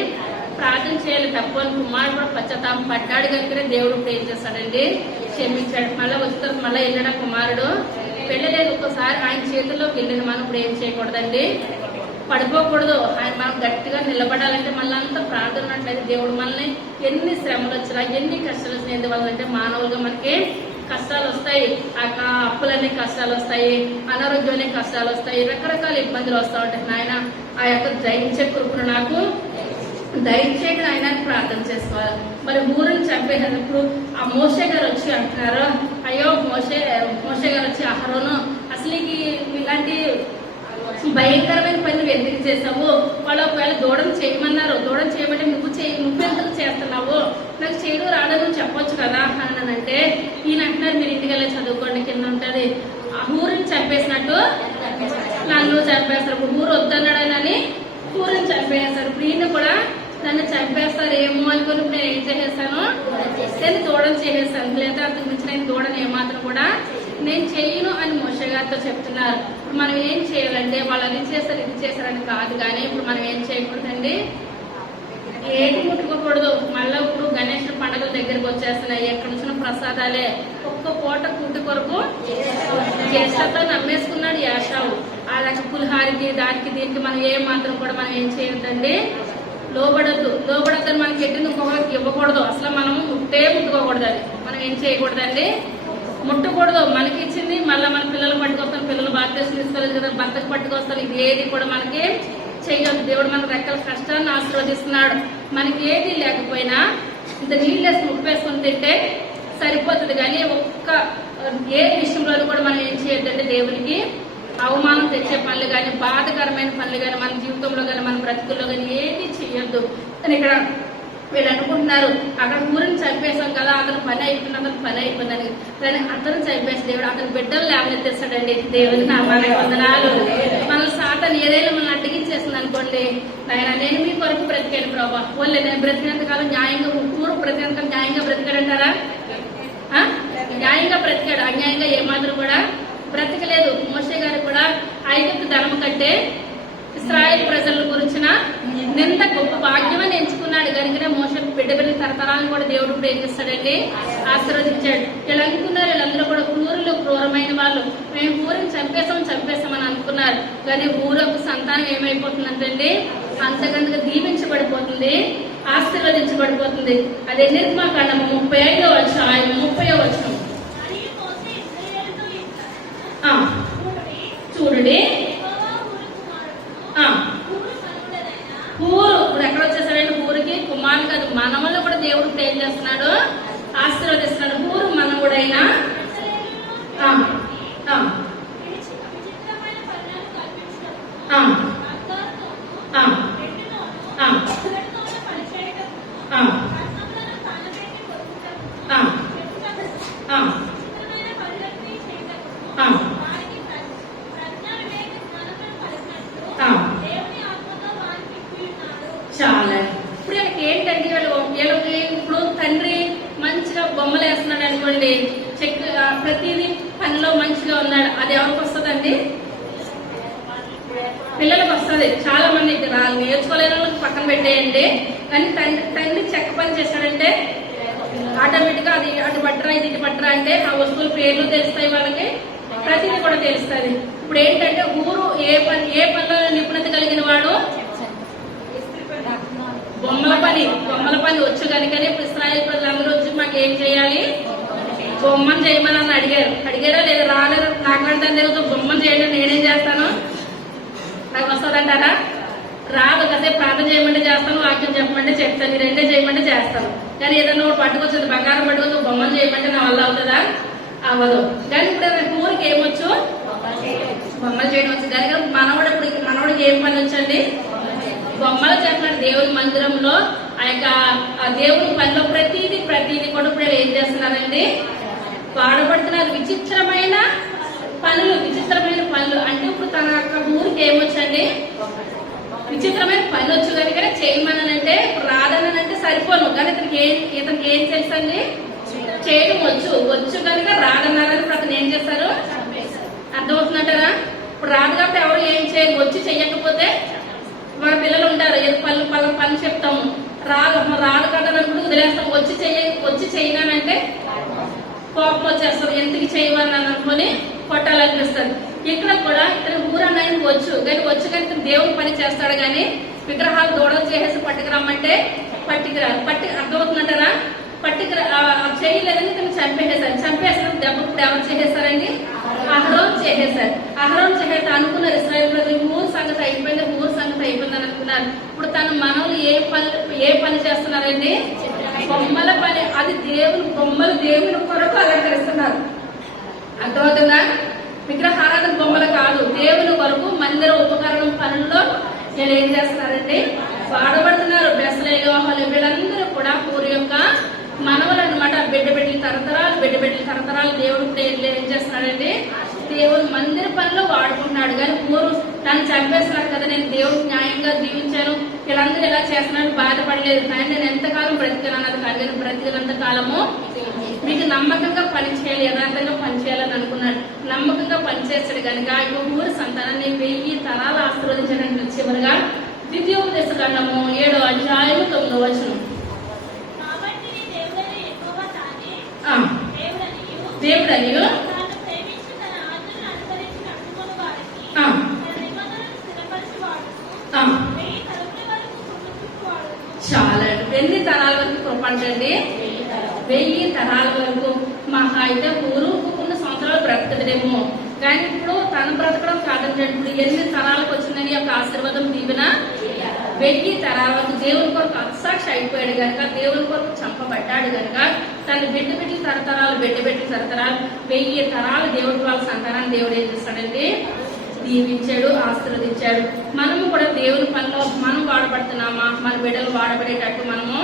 ప్రార్థన చేయాలి. తప్పని కుమారుడు కూడా పశ్చాత్తాపం పడ్డాడు కనుకనే దేవుడు ఇప్పుడు ఏం చేస్తాడండి? క్షమించాడు. మళ్ళీ వస్తారు, మళ్ళీ వెళ్ళాడు కుమారుడు. వెళ్ళలేదు, ఒక్కసారి ఆయన చేతుల్లోకి వెళ్ళిన మనం ఇప్పుడు ఏం చేయకూడదండి? పడిపోకూడదు. ఆయన మనం గట్టిగా నిలబడాలంటే మళ్ళీ అంతా ప్రార్థన ఉన్నట్లయితే దేవుడు మనల్ని ఎన్ని శ్రమలు వచ్చినా, ఎన్ని కష్టాలు వచ్చినా, ఎందువల్లంటే మానవులుగా మనకి కష్టాలు వస్తాయి. అప్పులనే కష్టాలు వస్తాయి, అనారోగ్యం అనే కష్టాలు వస్తాయి, రకరకాల ఇబ్బందులు వస్తూ ఉంటాయి. నాయన ఆ యొక్క జయించే కృపను నాకు దయచేయడం ఆయన ప్రార్థన చేసుకోవాలి. మరి ఊరిని చంపేసినప్పుడు ఆ మోషే గారు వచ్చి అంటున్నారు, అయ్యో మోషే గారు వచ్చి అహరోను అసలు ఇలాంటి భయంకరమైన పని ఎందుకు చేసావు? వాళ్ళు ఒకవేళ దూడం చేయమన్నారు, దూడం చేయమంటే నువ్వెందుకు చేస్తున్నావు? నాకు చేయడం రాదని నువ్వు చెప్పొచ్చు కదా అని అంటే ఈయన అంటున్నారు, మీరు ఇంటికి వెళ్ళి చదువుకోండి, కింద ఉంటుంది. ఆ ఊరిని చంపేసినట్టు నన్ను చంపేస్తారు. ఊరు వద్దన్నాడని ఊరిని చంపేస్తారు. ఇప్పుడు ఈయన కూడా నన్ను చంపేస్తారు ఏమో అనుకుని నేను ఏం చేసేస్తాను? నేను దూడం చేసేస్తాను. లేదా అంతకు మించి నేను దూడను ఏమాత్రం కూడా నేను చెయ్యను అని మోషే గారితో చెప్తున్నారు. ఇప్పుడు మనం ఏం చేయాలంటే వాళ్ళు అది చేశారని కాదు, కానీ ఇప్పుడు మనం ఏం చేయకూడదండి? ఏది ముట్టుకోకూడదు. మళ్ళీ ఇప్పుడు గణేష్ పండుగల దగ్గరకు వచ్చేస్తున్నాయి. ఎక్కడ వచ్చిన ప్రసాదాలే. ఒక్క పూట కూటి కొరకు జ్యేష్ఠతో నమ్మేసుకున్నాడు యాషావు. అలాంటి పులిహారికి దానికి దీనికి మనం ఏ మాత్రం కూడా మనం ఏం చేయొద్దండి? లోబడద్దని మనకి ఎట్టింది ఇంకొకరికి ఇవ్వకూడదు. అసలు మనం ముట్టుకోకూడదు. అది మనం ఏం చేయకూడదండి? ముట్టకూడదు. మనకి ఇచ్చింది మళ్ళీ మన పిల్లలు పట్టుకొస్తాను, పిల్లలు బాధ్యత తీసుకోలేదు కదా, భర్తకు పట్టుకొస్తాను, ఇది ఏది కూడా మనకి చెయ్యొద్దు. దేవుడు మన రెక్కల కష్టాన్ని ఆశీర్వదిస్తున్నాడు. మనకి ఏది లేకపోయినా ఇంత నీళ్ళేసి ఉప్పేసుకుని తింటే సరిపోతుంది, కానీ ఏ విషయంలో కూడా మనం ఏం చేయొద్దంటే దేవునికి అవమానం తెచ్చే పనులు కానీ, బాధకరమైన పనులు కానీ మన జీవితంలో కానీ, మన బ్రతుకుల్లో కానీ ఏది చెయ్యొద్దు అని ఇక్కడ వీళ్ళు అనుకుంటున్నారు. అక్కడ ఊరిని చంపేశాం కదా, అతను పని అయిపోయిందని. కానీ అతను చంపేసి దేవుడు అతని బిడ్డలు లేవనెత్తేస్తాడండి. దేవుని నామానికి వందనాలు. మన సాతాను ఏదైనా మనల్ని అడ్డగించేస్తుంది అనుకోండి, ఆయన నేను మీ కొరకు బ్రతికాను ప్రభా, ఓన్లే నేను బ్రతికినంత కాలం న్యాయంగా, ఊరు బ్రతికినంత న్యాయంగా బ్రతికాడంటారా? న్యాయంగా బ్రతికాడు, అన్యాయంగా ఏమాత్రం కూడా బ్రతకలేదు. మోషే గారు కూడా ఐగుప్తు ధనము కంటే ఇశ్రాయేల్ ప్రజల గురించిన నింత గొప్ప భాగ్యమని ఎంచుకున్నాడు. కనుకనే మోషే బిడ్డ తరతరాలను కూడా దేవుడు ఇప్పుడు ఏం చేస్తాడండి? ఆశీర్వదించాడు. వీళ్ళు అనుకున్నారు, వీళ్ళందరూ కూడా క్రూరమైన వాళ్ళు. మేము ఊరిని చంపేశామని అనుకున్నారు. కానీ ఊరకు సంతానం ఏమైపోతుందంటే అంతకంతగా దీవించబడిపోతుంది, ఆశీర్వదించబడిపోతుంది. అదే నిర్మాకాండము 35వ అధ్యాయం 30వ వచనం చూడండి. ఊరు ఇప్పుడు ఎక్కడ వచ్చేసాడంటే ఊరికి కుమారుడు కాదు, మనవల్లో కూడా దేవుడు ఏం చేస్తున్నాడు? ఆశీర్వదిస్తున్నాడు. ఊరు మనవుడైనా చాలా ఇప్పుడు ఏంటంటే వీళ్ళకి ఇప్పుడు తండ్రి మంచిగా బొమ్మలు వేస్తున్నాడు అనుకోండి, ప్రతిదీ పనిలో మంచిగా ఉన్నాడు, అది ఎవరికి వస్తుందండి? పిల్లలకు వస్తుంది. చాలా మంది నేర్చుకోలేని వాళ్ళకి పక్కన పెట్టేయండి. కానీ తండ్రి చెక్క పని చేస్తాడంటే ఆటోమేటిక్ గా అది అటు పట్టరా ఇది ఇటు పట్టరా అంటే ఆ వస్తువుల పేర్లు తెలుస్తాయి, వాళ్ళకి ప్రతిదీ కూడా తెలుస్తుంది. ఇప్పుడు ఏంటంటే ఊరు ఏ పనిలో నిపుణత కలిగిన వాడు బొమ్మల పని వచ్చు కనుకనే ఇప్పుడు ఇశ్రాయేల్ ప్రజలందరూ వచ్చి మాకు ఏం చేయాలి? బొమ్మను చేయమని అని అడిగారా లేదా? రాలేదు. నాకంటే తెలుసు బొమ్మను చేయండి, నేనేం చేస్తాను? నాకు వస్తుందంటారా? రాదు. కాసేపు ప్రార్థన చేయమంటే చేస్తాను, వాక్యం చెప్పమంటే చెప్తాను, ఈ రెండే చేయమంటే చేస్తాను. కానీ ఏదన్నా ఒకటి పట్టుకొచ్చింది, బంగారం పట్టుకొచ్చి బొమ్మను చేయమంటే నా వల్ల అవుతుందా? అవ్వదు. కానీ ఇప్పుడు ఊరికి ఏమొచ్చు? బొమ్మలు చేయడం వచ్చి దగ్గర మనవడికి ఏం పని వచ్చండి? బొమ్మలు చేస్తున్నాడు. దేవుని మందిరంలో ఆ దేవుని పనిలో ప్రతిదీ కూడా ఇప్పుడు ఏం చేస్తున్నారండి? పాడుపడుతున్నారు. విచిత్రమైన పనులు అంటే ఇప్పుడు తన యొక్క ఊరికి ఏమొచ్చండి? విచిత్రమైన పని వచ్చు కనుక చేయమనంటే ఇప్పుడు రాదనంటే సరిపోను, కానీ ఇతనికి ఏం తెలుసండి? చేయడం వచ్చు కనుక రాదన్నారని ఇప్పుడు అతను ఏం చేస్తారు? అర్థమవుతుందంటారా? ఇప్పుడు రాదు కాబట్టి ఎవరు ఏం చేయాలి? వచ్చి చెయ్యకపోతే మన పిల్లలు ఉంటారు, ఏదో పని చెప్తాము, రాదు కదా అనుకుంటూ వదిలేస్తాం. వచ్చి చేయగానంటే కోపం వచ్చేస్తారు, ఎందుకు చేయమని అనుకుని కొట్టాలనిపిస్తుంది. ఇక్కడ కూడా ఇతను ఊరన్నది వచ్చు కానీ దేవుని పని చేస్తాడు, కానీ విగ్రహాలు దూడలు చేసేసి పట్టుకురమ్మంటే పట్టుకురారు. అర్థమవుతుందంటారా? చేయలేదని ఇతను చంపేస్తారు. దెబ్బ ఇప్పుడు ఎవరు చేసేస్తారండి? అహరోన్ చేసేసారు. అనుకున్నారు ఇశ్రాయేలు ప్రజలు ఊరు సంగతి అయిపోయింది అని అనుకున్నారు. ఇప్పుడు తన మనవులు ఏ పని చేస్తున్నారండి? బొమ్మల పని. అది బొమ్మలు దేవుని కొరకు అలంకరిస్తున్నారు. అర్థమవుతుందా? విగ్రహారాధన బొమ్మలు కాదు, దేవుని కొరకు మందిర ఉపకరణం పనుల్లో వీళ్ళు ఏం చేస్తున్నారండి? వాడబడుతున్నారు. బెసలేలు వీళ్ళందరూ కూడా పూరి యొక్క మనవలు అనమాట. బిడ్డ తరతరాలు దేవుడు ఏం చేస్తున్నాడండి? దేవుడు మందిర పనిలో వాడుకుంటున్నాడు. కానీ ఊరు నన్ను చంపేస్తున్నారు కదా, నేను దేవుడు న్యాయంగా జీవించాను, వీళ్ళందరూ ఎలా చేస్తున్నాను బాధపడలేదు. కానీ నేను ఎంతకాలం బ్రతికాను అన్నది కాదు, కానీ బ్రతికినంత కాలము మీకు నమ్మకంగా పనిచేయాలి, యథార్థంగా పనిచేయాలని అనుకున్నాడు. నమ్మకంగా పనిచేస్తాడు కనుక ఊరి సంతానాన్ని 1000 తరాలు ఆశీర్వదించడానికి చివరిగా ద్వితీయోపదేశ కాండము 7వ అధ్యాయము 9వ వచనం. దేవుడనియు చాలా ఎన్ని తరాల వరకు కృప అంటండి? 1000 తరాల వరకు. మహా అయితే ఊరు కొన్ని సంవత్సరాలు బ్రతకదేమో, కానీ ఇప్పుడు తను బ్రతకడం కాదంటే ఇప్పుడు ఎన్ని తరాలకు వచ్చిందని యొక్క ఆశీర్వాదం దీవెన 1000 తరాల వరకు దేవుని కొరకు అత్సాక్షి అయిపోయాడు కనుక, దేవుని కొరకు చంపబడ్డాడు కనుక తన బిడ్డ తరతరాలు 1000 తరాలు దేవుడి వాళ్ళ సంతానాన్ని దేవుడు ఏం చేస్తాడండి? దీవించాడు, ఆశీర్వదించాడు. మనము కూడా దేవుని పనిలో మనం వాడబడుతున్నామా? మన బిడ్డలు వాడబడేటట్టు మనము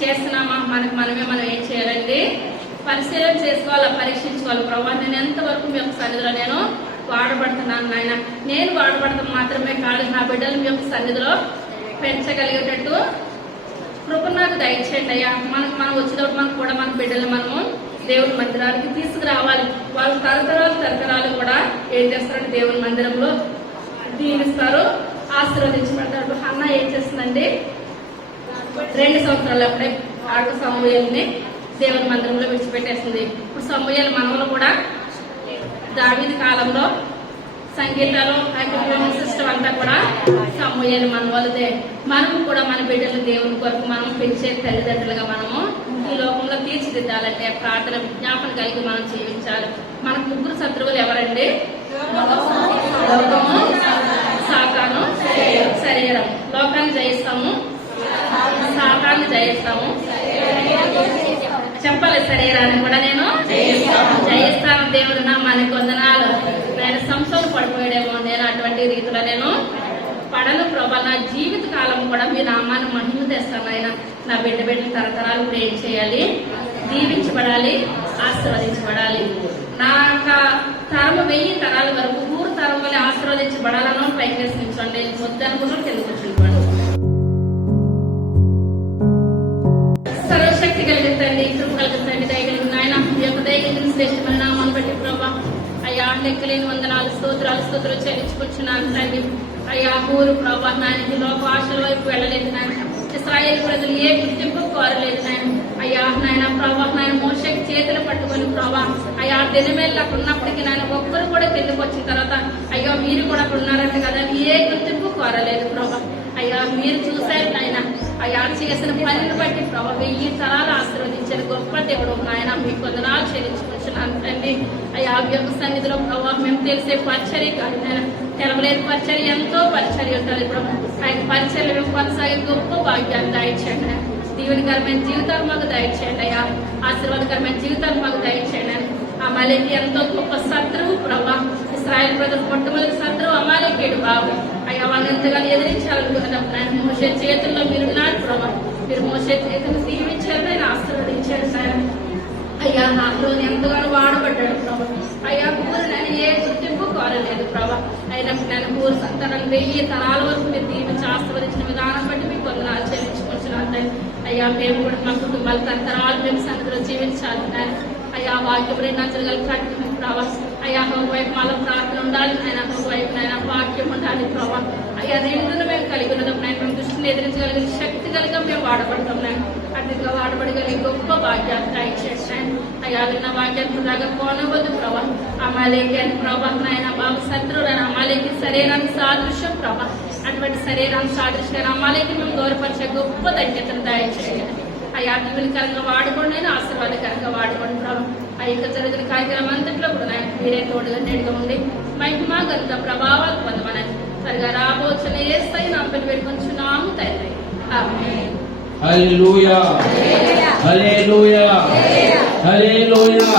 చేస్తున్నామా? మనం ఏం చేయాలండి? పరిశీలన చేసుకోవాలా, పరీక్షించుకోవాలి. ప్రభావ నేను ఎంతవరకు మీ యొక్క సన్నిధిలో నేను వాడబడుతున్నాను నాయన. నేను వాడబడతాను మాత్రమే కాదు, నా బిడ్డలు మీ యొక్క సన్నిధిలో పెంచగలిగేటట్టు కృప నాకు దయచేయండి అయ్యా. మనం వచ్చినప్పుడు మన బిడ్డలు మనము దేవుని మందిరానికి తీసుకురావాలి. వాళ్ళు తరతరాలు కూడా ఏం చేస్తారంటే దేవుని మందిరంలో దీవిస్తారు, ఆశీర్వదించబడతారు. అన్న ఏం చేస్తుందండి? 2 సంవత్సరాలు అప్పుడే ఆడు సమూయేలుని దేవుని మందిరంలో విడిచిపెట్టేస్తుంది. ఇప్పుడు సమూయేలు మనవలు కూడా దావీదు కాలంలో సంగీతాలు సిస్టమ్ అంతా కూడా సమూయేలు మనవలదే. మనం కూడా మన బిడ్డలు దేవుని కొరకు మనం పెంచే తల్లిదండ్రులుగా మనము ఈ లోకంలో తీర్చిదిద్దాలంటే ప్రార్థన విజ్ఞాపన కలిగి మనం జీవించాలి. మనకు 3 శత్రువులు ఎవరండి? లోకము, సాతాను, శరీరం. లోకాన్ని జయిస్తాము, సాతాన్ని జయిస్తాము. చెప్పాలి, శరీరాన్ని కూడా నేను జయిస్తాను. దేవుడు నా మనకి వందనాలు. నేను సంసోను పడిపోయాడేమో, నేను అటువంటి రీతిలో నేను పడను ప్రభా. నా జీవిత కాలం కూడా మీ నామాన్ని మహిమ తెస్తాను ఆయన. నా బిడ్డల తరతరాలు కూడా ఏం చేయాలి? దీవించబడాలి, ఆశీర్వదించబడాలి. నా తరము 1000 తరాల వరకు ఊరు తరం వల్ల ఆశీర్వదించబడాలను ప్రయత్నించండి. వద్దనుకున్నాడు కింద కూర్చుంటాడు. సర్వశక్తి కలిగిస్తండి, కృప కలిగిస్తండి, దయగలిగిన ఆయన మీ యొక్క దయగలిగిన శ్రేష్టమైన నామాన్ని బట్టి ప్రభా అయ్యా లెక్కలేని వందనాలు స్తోత్రాలు చెల్లించుకొచ్చున్నాను తండ్రి. అయ్యా ఊరు ప్రభా నాయన లోక ఆశల వైపు వెళ్ళలేదు నాయన. ఇశ్రాయేలు ప్రజలు ఏ గుర్తింపు కోరలేదు నాయన. అయ్యా నాయన ప్రభా నాయన మోషేకి చేతులు పట్టుకొని ప్రభా అయ్యా దినమేళ్ళు అక్కడ ఉన్నప్పటికీ నాయన ఒక్కరు కూడా తిరిగి వచ్చిన తర్వాత అయ్యా మీరు కూడా అక్కడ ఉన్నారంట కదా, ఏ గుర్తింపు కోరలేదు ప్రభా. అయ్యా మీరు చూశారు నాయన. అయ్యా చేసిన పనిని బట్టి ప్రభా 1000 తరాలు ఆశీర్వదించారు గొప్ప దేవుడు నాయన. మీకు వందనాలు చెల్లించుకొచ్చున్నాను తండ్రి. అయ్యా యొక్క సన్నిధిలో ప్రభావ మేము తెలిసే పరిచర్య కాదు నాయన, తెలవలేని పరిచర్య ఎంతో పరిచర్య ఉంటుంది. ఇప్పుడు ఆయన పరిచర్య మేము కొనసాగే గొప్ప భాగ్యాన్ని దయచేయండి. దీవెనకరమైన జీవితాలు మాకు దయచేయండి అయ్యా. ఆశీర్వాదకరమైన జీవితాలు మాకు దయచేయండి. ఆ మళ్ళీ ఎంతో గొప్ప శత్రువు ప్రభా ఇశ్రాయేల్ ప్రజలు మొట్టమొదటి శత్రువు అమాలేకీయుడు బాబు. అయ్యా వాళ్ళని ఎంతగానో ఎదిరించాలనుకున్నప్పుడు ఆయన మోషే చేతుల్లో మీరున్నారు ప్రభా. మీరు మోషే చేతులు దీవించారు, ఆయన ఆశీర్వదించారు సార్. అయ్యా నాలోని ఎంతగానో వాడబడ్డాడు ప్రభా. అయ్యా ఊరు నేను ఏ గుర్తింపు కోరలేదు ప్రభా. అయినప్పుడు నేను ఊరు సంతానం 1000 తరాల వరకు మీరు దీవించి ఆశీర్వదించిన విధానం బట్టి మీకు వందనాలు చెల్లించుకుంటున్నాను. అయ్యా మేము కూడా మా కుటుంబాలు తరతరాలు మేము సన్నిధిలో జీవించాలి నాయన. అయ్యా వాక్యం నచ్చగల కట్టిన ప్రభా. అయ్యా ఒకవైపు మాలో ప్రార్థన ఉండాలి ఆయన, ఒకవైపు నాయన వాక్యం ఉండాలి ప్రభా. అయ్యా రెండును మేము కలిగి ఉన్నదాం నాయన. మేము దృష్టిని ఎదిరించగలిగిన శక్తి కలిగా మేము వాడబడతాం నాయన. అట్లా వాడబడగలిగే గొప్ప వాక్యాన్ని దయచేసాను. అయ్యా విన్న వాక్యాన్ని రాగా కోనవద్దు ప్రభా. అమాలేకి ప్రభా నాయన బాబు శత్రువు అమాలేకి శరీరానికి సాదృశ్యం ప్రభా. అటువంటి శరీరానికి సాదృశ్యం అమాలేకి మేము గౌరవపరిచే గొప్ప ధన్యతను దయచేయాలి. అయ్యా దీవెనకరంగా వాడుకోండి, ఆశీర్వాదకరంగా వాడుకోండి ప్రభావం. ఆ యొక్క జరిగిన కార్యక్రమం అంతట్లో కూడా నాయన మీరే తోడుగా నేడుగా ఉండి మహిమ గంత ప్రభావాలు పొందమని సరిగా రాబోచిన యేసయ్య నామమున వేడుకొంచున్నాము తండ్రి. ఆమేన్. హల్లెలూయా హల్లెలూయా హల్లెలూయా.